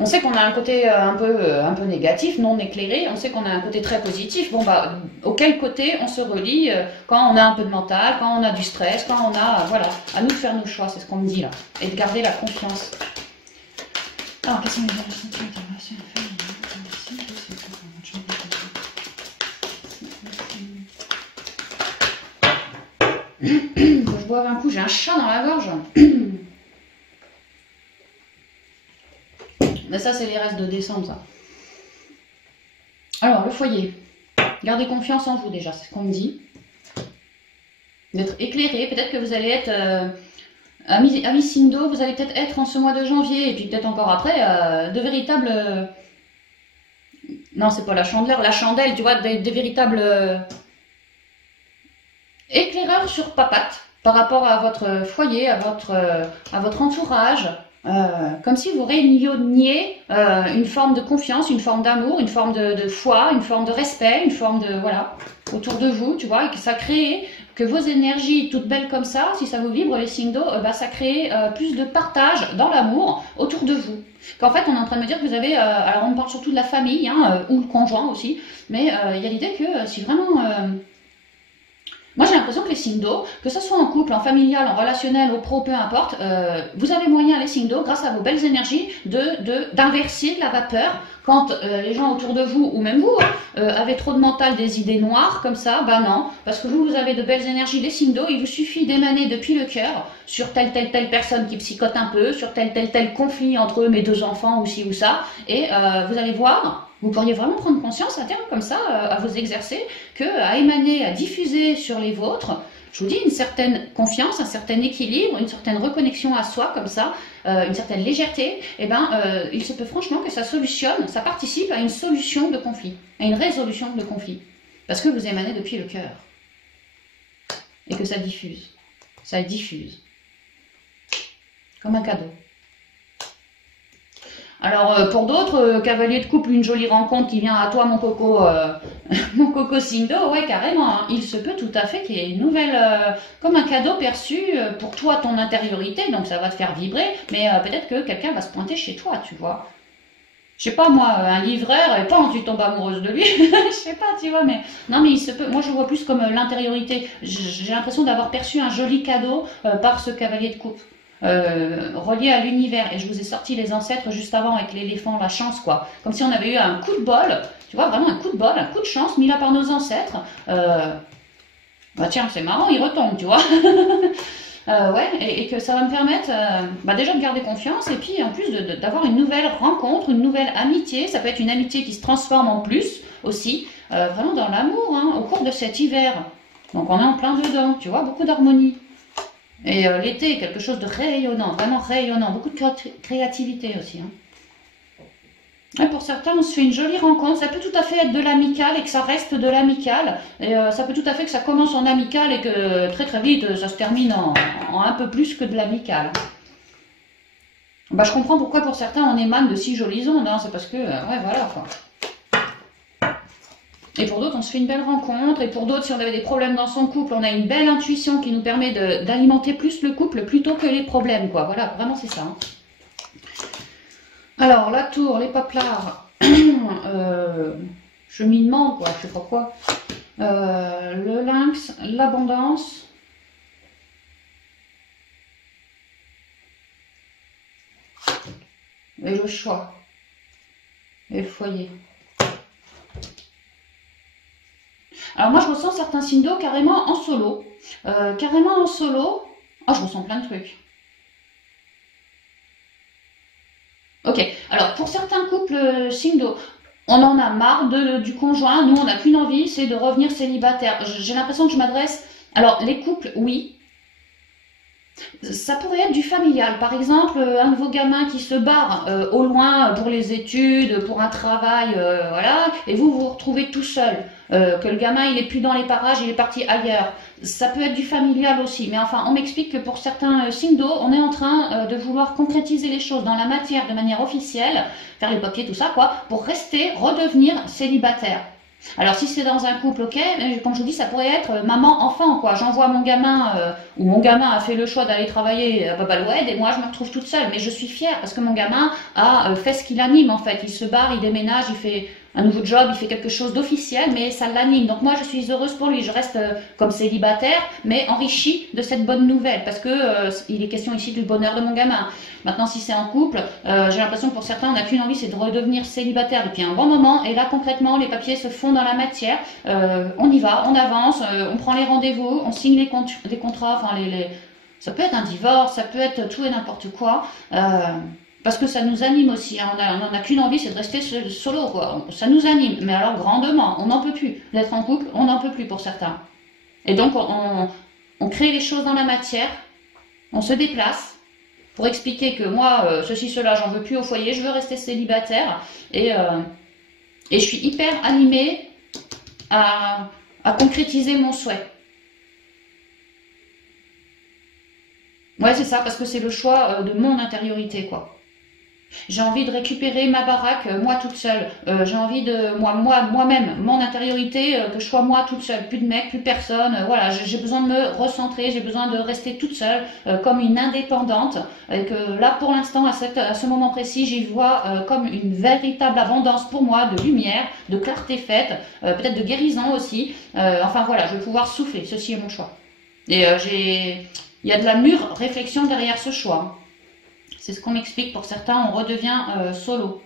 on sait qu'on a un côté un peu négatif, non éclairé, on sait qu'on a un côté très positif. Bon bah, auquel côté on se relie quand on a un peu de mental, quand on a du stress, quand on a, voilà, à nous de faire nos choix, c'est ce qu'on me dit là, et de garder la confiance. Alors, quelles sont les relations Faut que je boive un coup, j'ai un chat dans la gorge. Mais ça, c'est les restes de décembre, ça. Alors, le foyer. Gardez confiance en vous, déjà, c'est ce qu'on me dit. D'être éclairé. Peut-être que vous allez être... Amis Sindo, vous allez peut-être être en ce mois de janvier, et puis peut-être encore après, de véritables... non, c'est pas la chandeleur, la chandelle, tu vois, des véritables... éclaireurs sur papates, par rapport à votre foyer, à votre entourage... comme si vous réunioniez une forme de confiance, une forme d'amour, une forme de foi, une forme de respect, une forme de, voilà, autour de vous, tu vois, et que ça crée, que vos énergies toutes belles comme ça, si ça vous vibre les signes d'eau, ça crée plus de partage dans l'amour autour de vous. Qu'en fait, on est en train de me dire que vous avez, alors on parle surtout de la famille, hein, ou le conjoint aussi, mais il y a l'idée que si vraiment... moi, j'ai l'impression que les signes d'eau, que ce soit en couple, en familial, en relationnel, au pro, peu importe, vous avez moyen, les signes d'eau, grâce à vos belles énergies, d'inverser la vapeur quand les gens autour de vous, ou même vous, avez trop de mental, des idées noires, comme ça, bah non, parce que vous avez de belles énergies, les signes d'eau, il vous suffit d'émaner depuis le cœur sur telle personne qui psychote un peu, sur tel conflit entre mes deux enfants, ou ci ou ça, et vous allez voir... Vous pourriez vraiment prendre conscience à terme comme ça, à vous exercer, qu'à émaner, à diffuser sur les vôtres, je vous dis, une certaine confiance, un certain équilibre, une certaine reconnexion à soi comme ça, une certaine légèreté, et il se peut franchement que ça solutionne, ça participe à une solution de conflit, à une résolution de conflit. Parce que vous émanez depuis le cœur. Et que ça diffuse. Ça diffuse. Comme un cadeau. Alors, pour d'autres, cavalier de couple, une jolie rencontre qui vient à toi, mon coco, mon coco Sindo, ouais, carrément, hein. Il se peut tout à fait qu'il y ait une nouvelle, comme un cadeau perçu pour toi, ton intériorité, donc ça va te faire vibrer, mais peut-être que quelqu'un va se pointer chez toi, tu vois. je sais pas moi, un livreur, et pas tu tombes amoureuse de lui, je sais pas, tu vois, mais non, mais il se peut. Moi, je vois plus comme l'intériorité. J'ai l'impression d'avoir perçu un joli cadeau par ce cavalier de coupe. Relié à l'univers. Et je vous ai sorti les ancêtres juste avant avec l'éléphant, la chance, quoi. Comme si on avait eu un coup de bol, tu vois, vraiment un coup de bol, un coup de chance mis là par nos ancêtres. Bah tiens, c'est marrant, il retombe, tu vois. Ouais, et que ça va me permettre bah déjà de garder confiance et puis en plus d'avoir une nouvelle rencontre, une nouvelle amitié. Ça peut être une amitié qui se transforme en plus aussi, vraiment dans l'amour hein, au cours de cet hiver. Donc on est en plein dedans, tu vois, beaucoup d'harmonie. Et l'été, quelque chose de rayonnant, vraiment rayonnant, beaucoup de créativité aussi. Hein. Et pour certains, on se fait une jolie rencontre. Ça peut tout à fait être de l'amical et que ça reste de l'amical. Et ça peut tout à fait que ça commence en amical et que très très vite, ça se termine en un peu plus que de l'amical. Bah, je comprends pourquoi pour certains, on émane de si jolies ondes. Hein. C'est parce que, ouais, voilà quoi. Et pour d'autres, on se fait une belle rencontre. Et pour d'autres, si on avait des problèmes dans son couple, on a une belle intuition qui nous permet d'alimenter plus le couple plutôt que les problèmes, quoi. Voilà, vraiment c'est ça. Hein. Alors, la tour, les paplards, cheminement, quoi, je sais pas quoi. Le lynx, l'abondance. Et le choix. Et le foyer. Alors moi, je ressens certains signes d'eau carrément en solo. Carrément en solo. Oh, je ressens plein de trucs. Ok, alors pour certains couples signes d'eau, on en a marre du conjoint. Nous, on n'a qu'une envie, c'est de revenir célibataire. J'ai l'impression que je m'adresse... Alors, les couples, oui. Ça pourrait être du familial. Par exemple, un de vos gamins qui se barre au loin pour les études, pour un travail, voilà, et vous vous retrouvez tout seul. Que le gamin, il est plus dans les parages, il est parti ailleurs. Ça peut être du familial aussi. Mais enfin, on m'explique que pour certains signes d'eau, on est en train de vouloir concrétiser les choses dans la matière de manière officielle, faire les papiers, tout ça, quoi, pour rester, redevenir célibataire. Alors si c'est dans un couple, ok, mais comme je vous dis, ça pourrait être maman-enfant, quoi. J'envoie mon gamin, ou mon gamin a fait le choix d'aller travailler à Babaloued, et moi je me retrouve toute seule. Mais je suis fière parce que mon gamin a fait ce qui l'anime en fait. Il se barre, il déménage, il fait un nouveau job, il fait quelque chose d'officiel, mais ça l'anime. Donc moi je suis heureuse pour lui. Je reste comme célibataire, mais enrichie de cette bonne nouvelle, parce que il est question ici du bonheur de mon gamin. Maintenant, si c'est en couple, j'ai l'impression que pour certains, on n'a qu'une envie, c'est de redevenir célibataire depuis un bon moment. Et là, concrètement, les papiers se font dans la matière. On y va, on avance, on prend les rendez-vous, on signe les contrats. Enfin, ça peut être un divorce, ça peut être tout et n'importe quoi. Parce que ça nous anime aussi. Hein. On n'en a qu'une envie, c'est de rester solo, quoi. Ça nous anime, mais alors grandement. On n'en peut plus. D'être en couple, on n'en peut plus pour certains. Et donc, on crée les choses dans la matière, on se déplace. Pour expliquer que moi, ceci, cela, j'en veux plus au foyer, je veux rester célibataire. Et je suis hyper animée à concrétiser mon souhait. Ouais, c'est ça, parce que c'est le choix de mon intériorité, quoi. J'ai envie de récupérer ma baraque, moi toute seule. J'ai envie de moi-même, mon intériorité, que je sois moi toute seule. Plus de mec, plus personne. Voilà, j'ai besoin de me recentrer, j'ai besoin de rester toute seule, comme une indépendante. Et que là, pour l'instant, à ce moment précis, j'y vois comme une véritable abondance pour moi de lumière, de clarté faite, peut-être de guérison aussi. Enfin voilà, je vais pouvoir souffler. Ceci est mon choix. Et il y a de la mûre réflexion derrière ce choix. C'est ce qu'on m'explique. Pour certains, on redevient solo.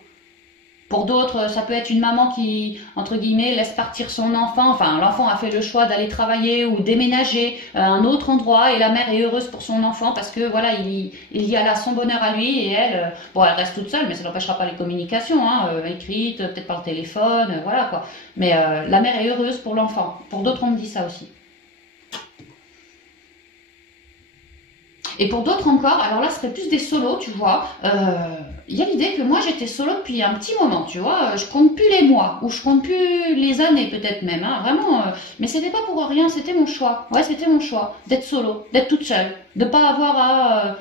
Pour d'autres, ça peut être une maman qui, entre guillemets, laisse partir son enfant. Enfin, l'enfant a fait le choix d'aller travailler ou déménager à un autre endroit et la mère est heureuse pour son enfant parce que voilà, il y a là son bonheur à lui et elle, bon, elle reste toute seule, mais ça n'empêchera pas les communications, hein, écrites, peut-être par le téléphone, voilà quoi. Mais la mère est heureuse pour l'enfant. Pour d'autres, on me dit ça aussi. Et pour d'autres encore, alors là, ce serait plus des solos, tu vois. Il y a l'idée que moi, j'étais solo depuis un petit moment, tu vois. Je compte plus les mois, ou je compte plus les années, peut-être même, hein, vraiment. Mais c'était pas pour rien, c'était mon choix. Ouais, c'était mon choix, d'être solo, d'être toute seule, de pas avoir à...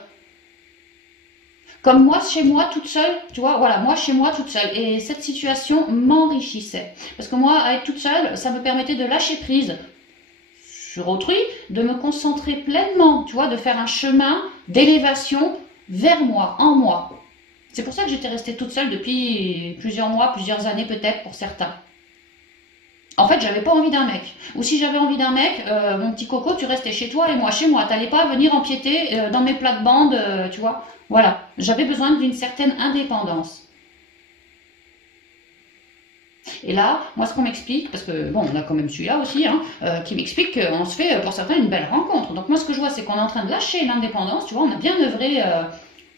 Comme moi, chez moi, toute seule, tu vois, voilà, moi, chez moi, toute seule. Et cette situation m'enrichissait. Parce que moi, à être toute seule, ça me permettait de lâcher prise sur autrui, de me concentrer pleinement, tu vois, de faire un chemin d'élévation vers moi, en moi. C'est pour ça que j'étais restée toute seule depuis plusieurs mois, plusieurs années peut-être pour certains. En fait, j'avais pas envie d'un mec. Ou si j'avais envie d'un mec, mon petit coco, tu restais chez toi et moi chez moi. T'allais pas venir empiéter dans mes plates-bandes, tu vois. Voilà, j'avais besoin d'une certaine indépendance. Et là, moi, ce qu'on m'explique, parce que bon, on a quand même celui-là aussi, hein, qui m'explique qu'on se fait pour certains une belle rencontre. Donc moi, ce que je vois, c'est qu'on est en train de lâcher l'indépendance. Tu vois, on a bien œuvré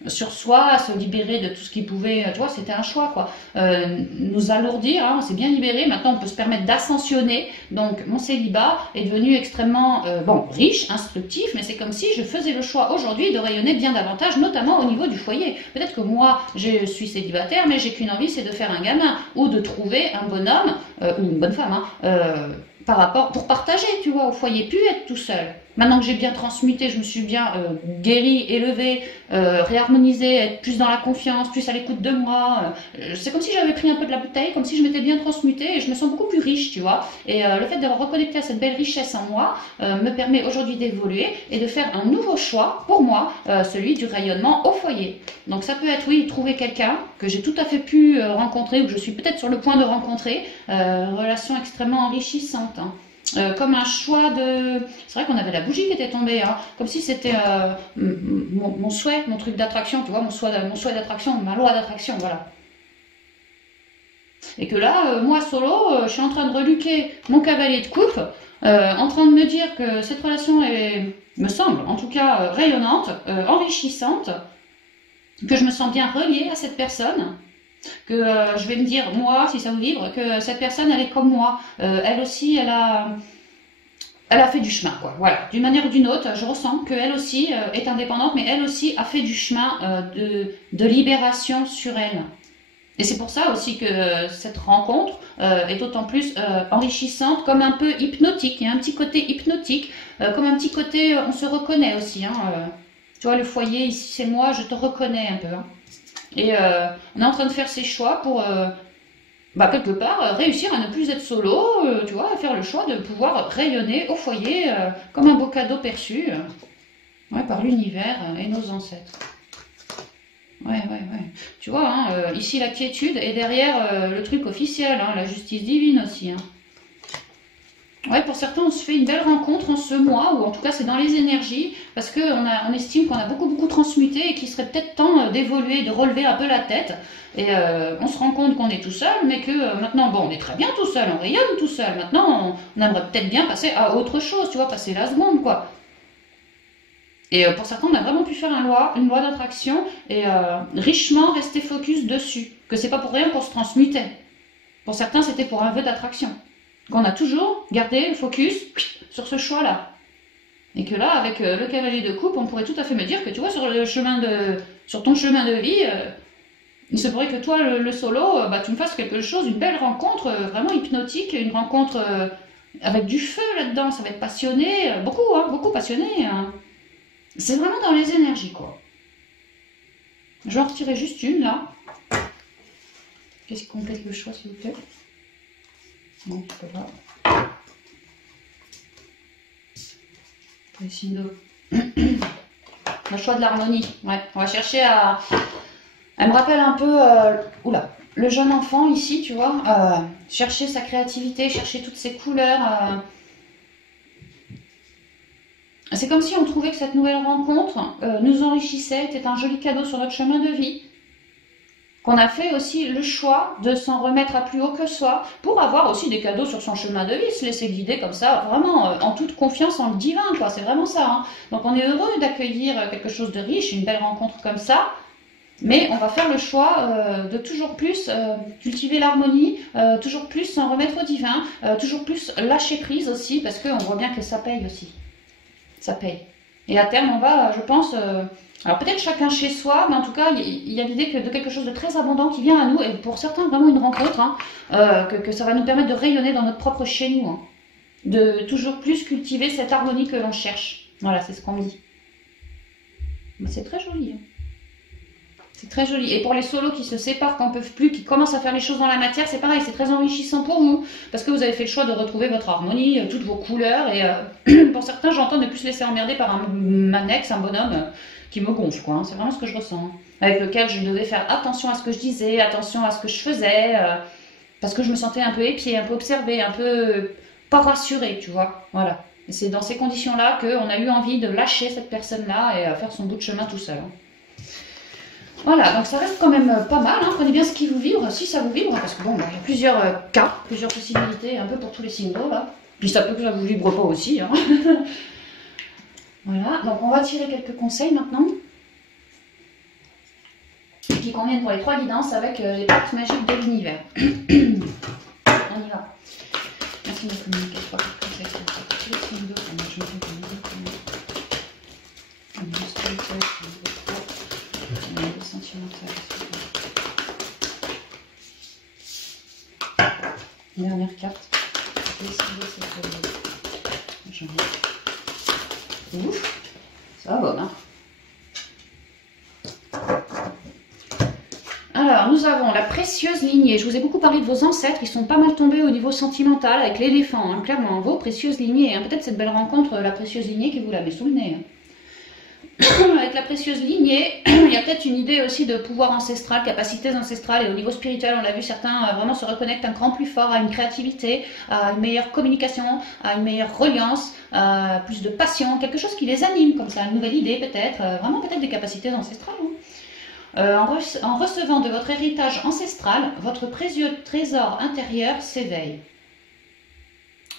sur soi, à se libérer de tout ce qui pouvait, tu vois, c'était un choix, quoi. Nous alourdir, hein, on s'est bien libéré. Maintenant, on peut se permettre d'ascensionner. Donc, mon célibat est devenu extrêmement, bon, riche, instructif, mais c'est comme si je faisais le choix aujourd'hui de rayonner bien davantage, notamment au niveau du foyer. Peut-être que moi, je suis célibataire, mais j'ai qu'une envie, c'est de faire un gamin ou de trouver un bonhomme ou une bonne femme, hein, par rapport, pour partager, tu vois, au foyer, plus être tout seul. Maintenant que j'ai bien transmuté, je me suis bien guérie, élevée, réharmonisée, être plus dans la confiance, plus à l'écoute de moi. C'est comme si j'avais pris un peu de la bouteille, comme si je m'étais bien transmutée et je me sens beaucoup plus riche, tu vois. Et le fait d'avoir reconnecté à cette belle richesse en moi me permet aujourd'hui d'évoluer et de faire un nouveau choix pour moi, celui du rayonnement au foyer. Donc ça peut être, oui, trouver quelqu'un que j'ai tout à fait pu rencontrer ou que je suis peut-être sur le point de rencontrer, relation extrêmement enrichissante. Hein. Comme un choix de... C'est vrai qu'on avait la bougie qui était tombée, hein, comme si c'était mon souhait, mon truc d'attraction, tu vois, mon souhait d'attraction, ma loi d'attraction, voilà. Et que là, moi solo, je suis en train de reluquer mon cavalier de coupe, en train de me dire que cette relation est, me semble, en tout cas, rayonnante, enrichissante, que je me sens bien reliée à cette personne, que je vais me dire, moi, si ça vous vibre, que cette personne, elle est comme moi. Elle aussi, elle a fait du chemin, quoi. Voilà. D'une manière ou d'une autre, je ressens qu'elle aussi est indépendante, mais elle aussi a fait du chemin de libération sur elle. Et c'est pour ça aussi que cette rencontre est d'autant plus enrichissante, comme un peu hypnotique. Il y a un petit côté hypnotique, comme un petit côté, on se reconnaît aussi. Hein, tu vois, le foyer, ici, c'est moi, je te reconnais un peu. Hein. Et on est en train de faire ses choix pour, quelque part, réussir à ne plus être solo, tu vois, à faire le choix de pouvoir rayonner au foyer comme un beau cadeau perçu ouais, par l'univers et nos ancêtres. Ouais. Tu vois, hein, ici la quiétude et derrière le truc officiel, hein, la justice divine aussi. Hein. Ouais, pour certains, on se fait une belle rencontre en ce mois, ou en tout cas c'est dans les énergies, parce qu'on estime qu'on a beaucoup transmuté et qu'il serait peut-être temps d'évoluer, de relever un peu la tête. Et on se rend compte qu'on est tout seul, mais que maintenant, bon, on est très bien tout seul, on rayonne tout seul. Maintenant, on aimerait peut-être bien passer à autre chose, tu vois, passer la seconde, quoi. Et pour certains, on a vraiment pu faire une loi d'attraction et richement rester focus dessus. Que c'est pas pour rien qu'on se transmutait. Pour certains, c'était pour un vœu d'attraction. Qu'on a toujours gardé le focus sur ce choix-là. Et que là, avec le cavalier de coupe, on pourrait tout à fait me dire que tu vois, sur ton chemin de vie, il se pourrait que toi, le solo, tu me fasses quelque chose, une belle rencontre, vraiment hypnotique, une rencontre avec du feu là-dedans, ça va être passionné, beaucoup passionné. Hein. C'est vraiment dans les énergies, quoi. Je vais en retirer juste une, là. Qu'est-ce qui complète le choix, s'il vous plaît? Non, je peux pas. Le choix de l'harmonie. Ouais, on va chercher à... Elle me rappelle un peu... le jeune enfant ici, tu vois. Chercher sa créativité, chercher toutes ses couleurs. C'est comme si on trouvait que cette nouvelle rencontre nous enrichissait, était un joli cadeau sur notre chemin de vie. Qu'on a fait aussi le choix de s'en remettre à plus haut que soi pour avoir aussi des cadeaux sur son chemin de vie, se laisser guider comme ça, vraiment en toute confiance en le divin, quoi. C'est vraiment ça. Hein. Donc on est heureux d'accueillir quelque chose de riche, une belle rencontre comme ça, mais on va faire le choix de toujours plus cultiver l'harmonie, toujours plus s'en remettre au divin, toujours plus lâcher prise aussi, parce qu'on voit bien que ça paye aussi. Ça paye. Et à terme, on va, je pense... alors peut-être chacun chez soi, mais en tout cas, il y a l'idée de quelque chose de très abondant qui vient à nous, et pour certains, vraiment une rencontre, hein, que ça va nous permettre de rayonner dans notre propre chez nous, hein, de toujours plus cultiver cette harmonie que l'on cherche. Voilà, c'est ce qu'on me dit. C'est très joli. Hein. C'est très joli. Et pour les solos qui se séparent, qui n'en peuvent plus, qui commencent à faire les choses dans la matière, c'est pareil, c'est très enrichissant pour vous. Parce que vous avez fait le choix de retrouver votre harmonie, toutes vos couleurs. Et pour certains, j'entends ne plus se laisser emmerder par un ex, un bonhomme qui me gonfle, quoi. Hein. C'est vraiment ce que je ressens. Avec lequel je devais faire attention à ce que je disais, attention à ce que je faisais, parce que je me sentais un peu épiée, un peu observée, un peu pas rassurée, tu vois. Voilà. Et c'est dans ces conditions-là qu'on a eu envie de lâcher cette personne-là et faire son bout de chemin tout seul. Hein. Voilà, donc ça reste quand même pas mal, hein. Prenez bien ce qui vous vibre, si ça vous vibre, parce que bon, bah, il y a plusieurs cas, plusieurs possibilités, un peu pour tous les signes d'eau, là. Puis ça peut que ça vous vibre pas aussi, hein. Voilà, donc on va tirer quelques conseils maintenant, qui conviennent pour les 3 guidances avec les cartes magiques de l'univers. On y va. Merci de me communiquer 3 conseils pour tous les signes d'eau. Moi, je me fais sentimental. Dernière carte. Ouf, ça va bon, hein. Alors, nous avons la précieuse lignée. Je vous ai beaucoup parlé de vos ancêtres. Ils sont pas mal tombés au niveau sentimental avec l'éléphant, hein, clairement. Vos précieuses lignées. Hein. Peut-être cette belle rencontre, la précieuse lignée qui vous la met sous le nez. Hein. Avec la précieuse lignée, il y a peut-être une idée aussi de pouvoir ancestral, capacités ancestrales, et au niveau spirituel, on l'a vu, certains vraiment se reconnectent un cran plus fort à une créativité, à une meilleure communication, à une meilleure reliance, à plus de passion, quelque chose qui les anime comme ça, une nouvelle idée peut-être, vraiment peut-être des capacités ancestrales. Hein. En recevant de votre héritage ancestral, votre précieux trésor intérieur s'éveille.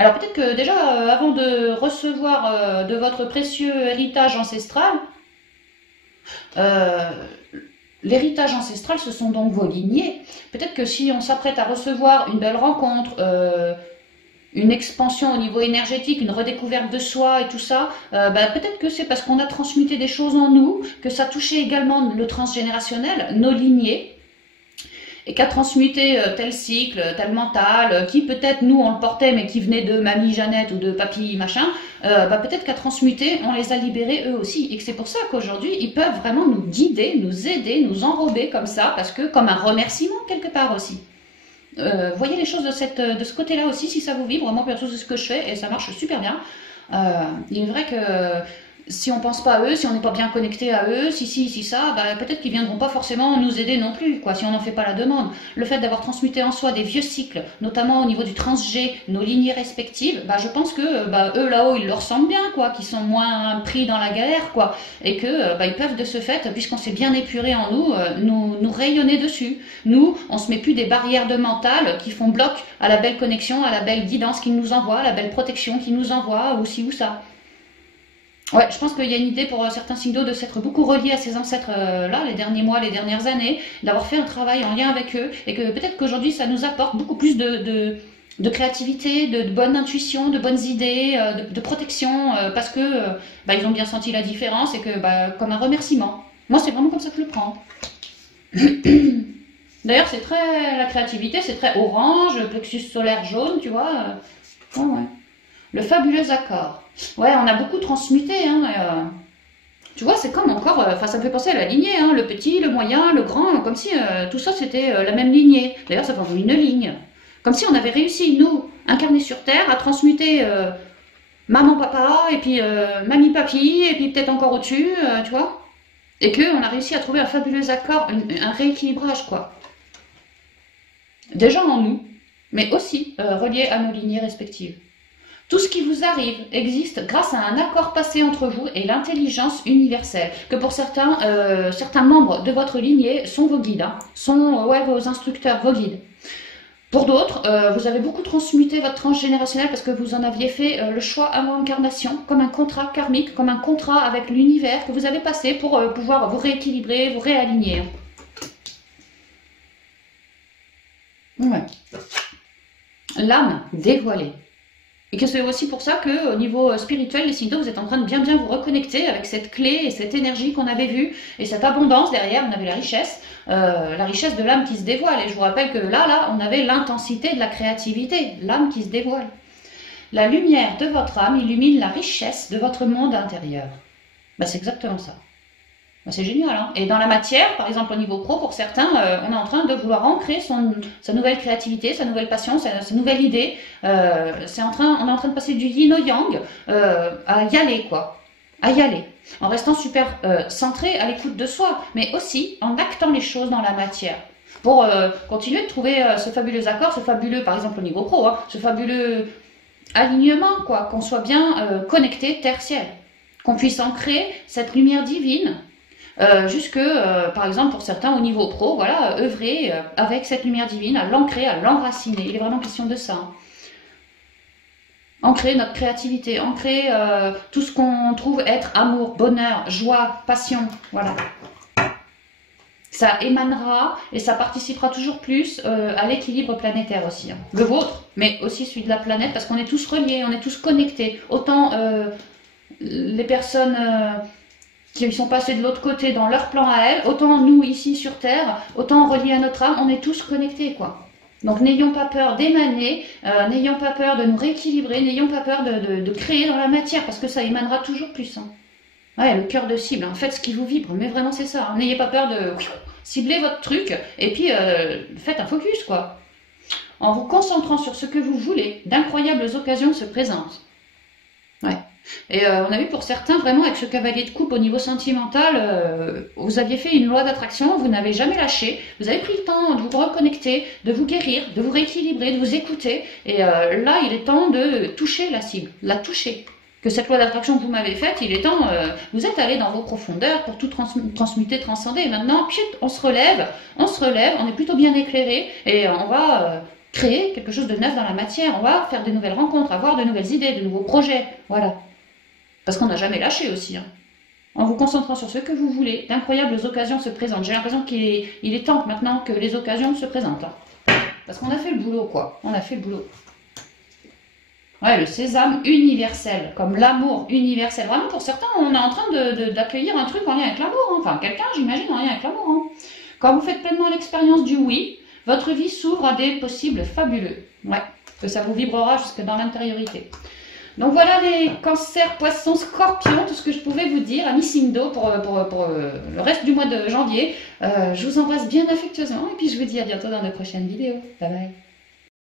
Alors peut-être que déjà, avant de recevoir de votre précieux héritage ancestral, l'héritage ancestral, ce sont donc vos lignées. Peut-être que si on s'apprête à recevoir une belle rencontre, une expansion au niveau énergétique, une redécouverte de soi et tout ça, peut-être que c'est parce qu'on a transmuté des choses en nous, que ça touchait également le transgénérationnel, nos lignées, et qu'a transmuté tel cycle, tel mental, qui peut-être nous on le portait mais qui venait de mamie Jeannette ou de papy machin, peut-être qu'à transmuter on les a libérés eux aussi, et que c'est pour ça qu'aujourd'hui ils peuvent vraiment nous guider, nous aider, nous enrober comme ça, parce que comme un remerciement quelque part aussi. Voyez les choses de ce côté-là aussi, si ça vous vibre. Moi perso c'est ce que je fais et ça marche super bien. Il est vrai que si on pense pas à eux, si on n'est pas bien connecté à eux, si ça, peut-être qu'ils viendront pas forcément nous aider non plus, quoi, si on n'en fait pas la demande. Le fait d'avoir transmuté en soi des vieux cycles, notamment au niveau du trans-G, nos lignées respectives, je pense que eux là-haut, ils leur sentent bien, quoi, qu'ils sont moins pris dans la galère, quoi, et que ils peuvent de ce fait, puisqu'on s'est bien épuré en nous, nous rayonner dessus. Nous, on se met plus des barrières de mental qui font bloc à la belle connexion, à la belle guidance qu'ils nous envoient, à la belle protection qu'ils nous envoient, ou ci ou ça. Ouais, je pense qu'il y a une idée pour certains signes d'eau de s'être beaucoup reliés à ces ancêtres-là, les derniers mois, les dernières années, d'avoir fait un travail en lien avec eux, et que peut-être qu'aujourd'hui ça nous apporte beaucoup plus de créativité, de bonne intuition, de bonnes idées, de protection, parce que ils ont bien senti la différence, et que comme un remerciement. Moi c'est vraiment comme ça que je le prends. D'ailleurs c'est très, la créativité c'est très orange, plexus solaire jaune, tu vois. Ouais. Le fabuleux accord. Ouais, on a beaucoup transmuté, hein, tu vois, c'est comme encore, ça me fait penser à la lignée, hein, le petit, le moyen, le grand, comme si tout ça c'était la même lignée. D'ailleurs, ça forme une ligne. Comme si on avait réussi, nous, incarnés sur Terre, à transmuter maman, papa, et puis mamie, papy, et puis peut-être encore au-dessus, tu vois. Et qu'on a réussi à trouver un fabuleux accord, un rééquilibrage, quoi. Déjà en nous, mais aussi relié à nos lignées respectives. Tout ce qui vous arrive existe grâce à un accord passé entre vous et l'intelligence universelle. Que pour certains membres de votre lignée sont vos guides, hein, sont vos instructeurs, vos guides. Pour d'autres, vous avez beaucoup transmuté votre transgénérationnel parce que vous en aviez fait le choix avant incarnation, comme un contrat karmique, comme un contrat avec l'univers que vous avez passé pour pouvoir vous rééquilibrer, vous réaligner. Ouais. L'âme dévoilée. Et que c'est aussi pour ça qu'au niveau spirituel, les signes d'eau, vous êtes en train de bien vous reconnecter avec cette clé et cette énergie qu'on avait vue, et cette abondance derrière, on avait la richesse de l'âme qui se dévoile. Et je vous rappelle que là, on avait l'intensité de la créativité, l'âme qui se dévoile. La lumière de votre âme illumine la richesse de votre monde intérieur. C'est exactement ça. C'est génial, hein. Et dans la matière, par exemple au niveau pro, pour certains, on est en train de vouloir ancrer sa nouvelle créativité, sa nouvelle passion, sa nouvelle idée. On est en train de passer du yin au yang à y aller, quoi. à y aller, en restant super centré à l'écoute de soi, mais aussi en actant les choses dans la matière, pour continuer de trouver ce fabuleux accord, ce fabuleux, par exemple au niveau pro, hein, ce fabuleux alignement, quoi, qu'on soit bien connecté terre-ciel, qu'on puisse ancrer cette lumière divine, jusque, par exemple, pour certains au niveau pro, voilà, œuvrer avec cette lumière divine, à l'ancrer, à l'enraciner. Il est vraiment question de ça. Hein. Ancrer notre créativité, ancrer tout ce qu'on trouve être amour, bonheur, joie, passion, voilà. Ça émanera et ça participera toujours plus à l'équilibre planétaire aussi. Hein. Le vôtre, mais aussi celui de la planète, parce qu'on est tous reliés, on est tous connectés. Autant les personnes qui sont passées de l'autre côté dans leur plan à elles, autant nous ici sur Terre, autant reliés à notre âme, on est tous connectés, quoi. Donc n'ayons pas peur d'émaner, n'ayons pas peur de nous rééquilibrer, n'ayons pas peur de créer dans la matière, parce que ça émanera toujours plus. Hein. Ouais, le cœur de cible, hein. Faites ce qui vous vibre, mais vraiment c'est ça. Hein. N'ayez pas peur de cibler votre truc, et puis faites un focus, quoi. En vous concentrant sur ce que vous voulez, d'incroyables occasions se présentent. Ouais. Et on a vu pour certains, vraiment, avec ce cavalier de coupe au niveau sentimental, vous aviez fait une loi d'attraction, vous n'avez jamais lâché, vous avez pris le temps de vous reconnecter, de vous guérir, de vous rééquilibrer, de vous écouter, et là, il est temps de toucher la cible, la toucher. Que cette loi d'attraction que vous m'avez faite, il est temps, vous êtes allé dans vos profondeurs pour tout transmuter, transcender, et maintenant, pchit, on se relève, on est plutôt bien éclairé, et on va créer quelque chose de neuf dans la matière, on va faire de nouvelles rencontres, avoir de nouvelles idées, de nouveaux projets, voilà. Parce qu'on n'a jamais lâché aussi. Hein. En vous concentrant sur ce que vous voulez, d'incroyables occasions se présentent. J'ai l'impression qu'il est temps maintenant que les occasions se présentent. Hein. Parce qu'on a fait le boulot, quoi. On a fait le boulot. Ouais, le sésame universel, comme l'amour universel. Vraiment, pour certains, on est en train d'accueillir un truc en lien avec l'amour. Hein. Enfin, quelqu'un, j'imagine, en lien avec l'amour. Hein. Quand vous faites pleinement l'expérience du oui, votre vie s'ouvre à des possibles fabuleux. Ouais, que ça vous vibrera jusque dans l'intériorité. Donc voilà les cancers, poissons, scorpions, tout ce que je pouvais vous dire, amis Sindo pour le reste du mois de janvier. Je vous embrasse bien affectueusement et puis je vous dis à bientôt dans de prochaines vidéos. Bye bye.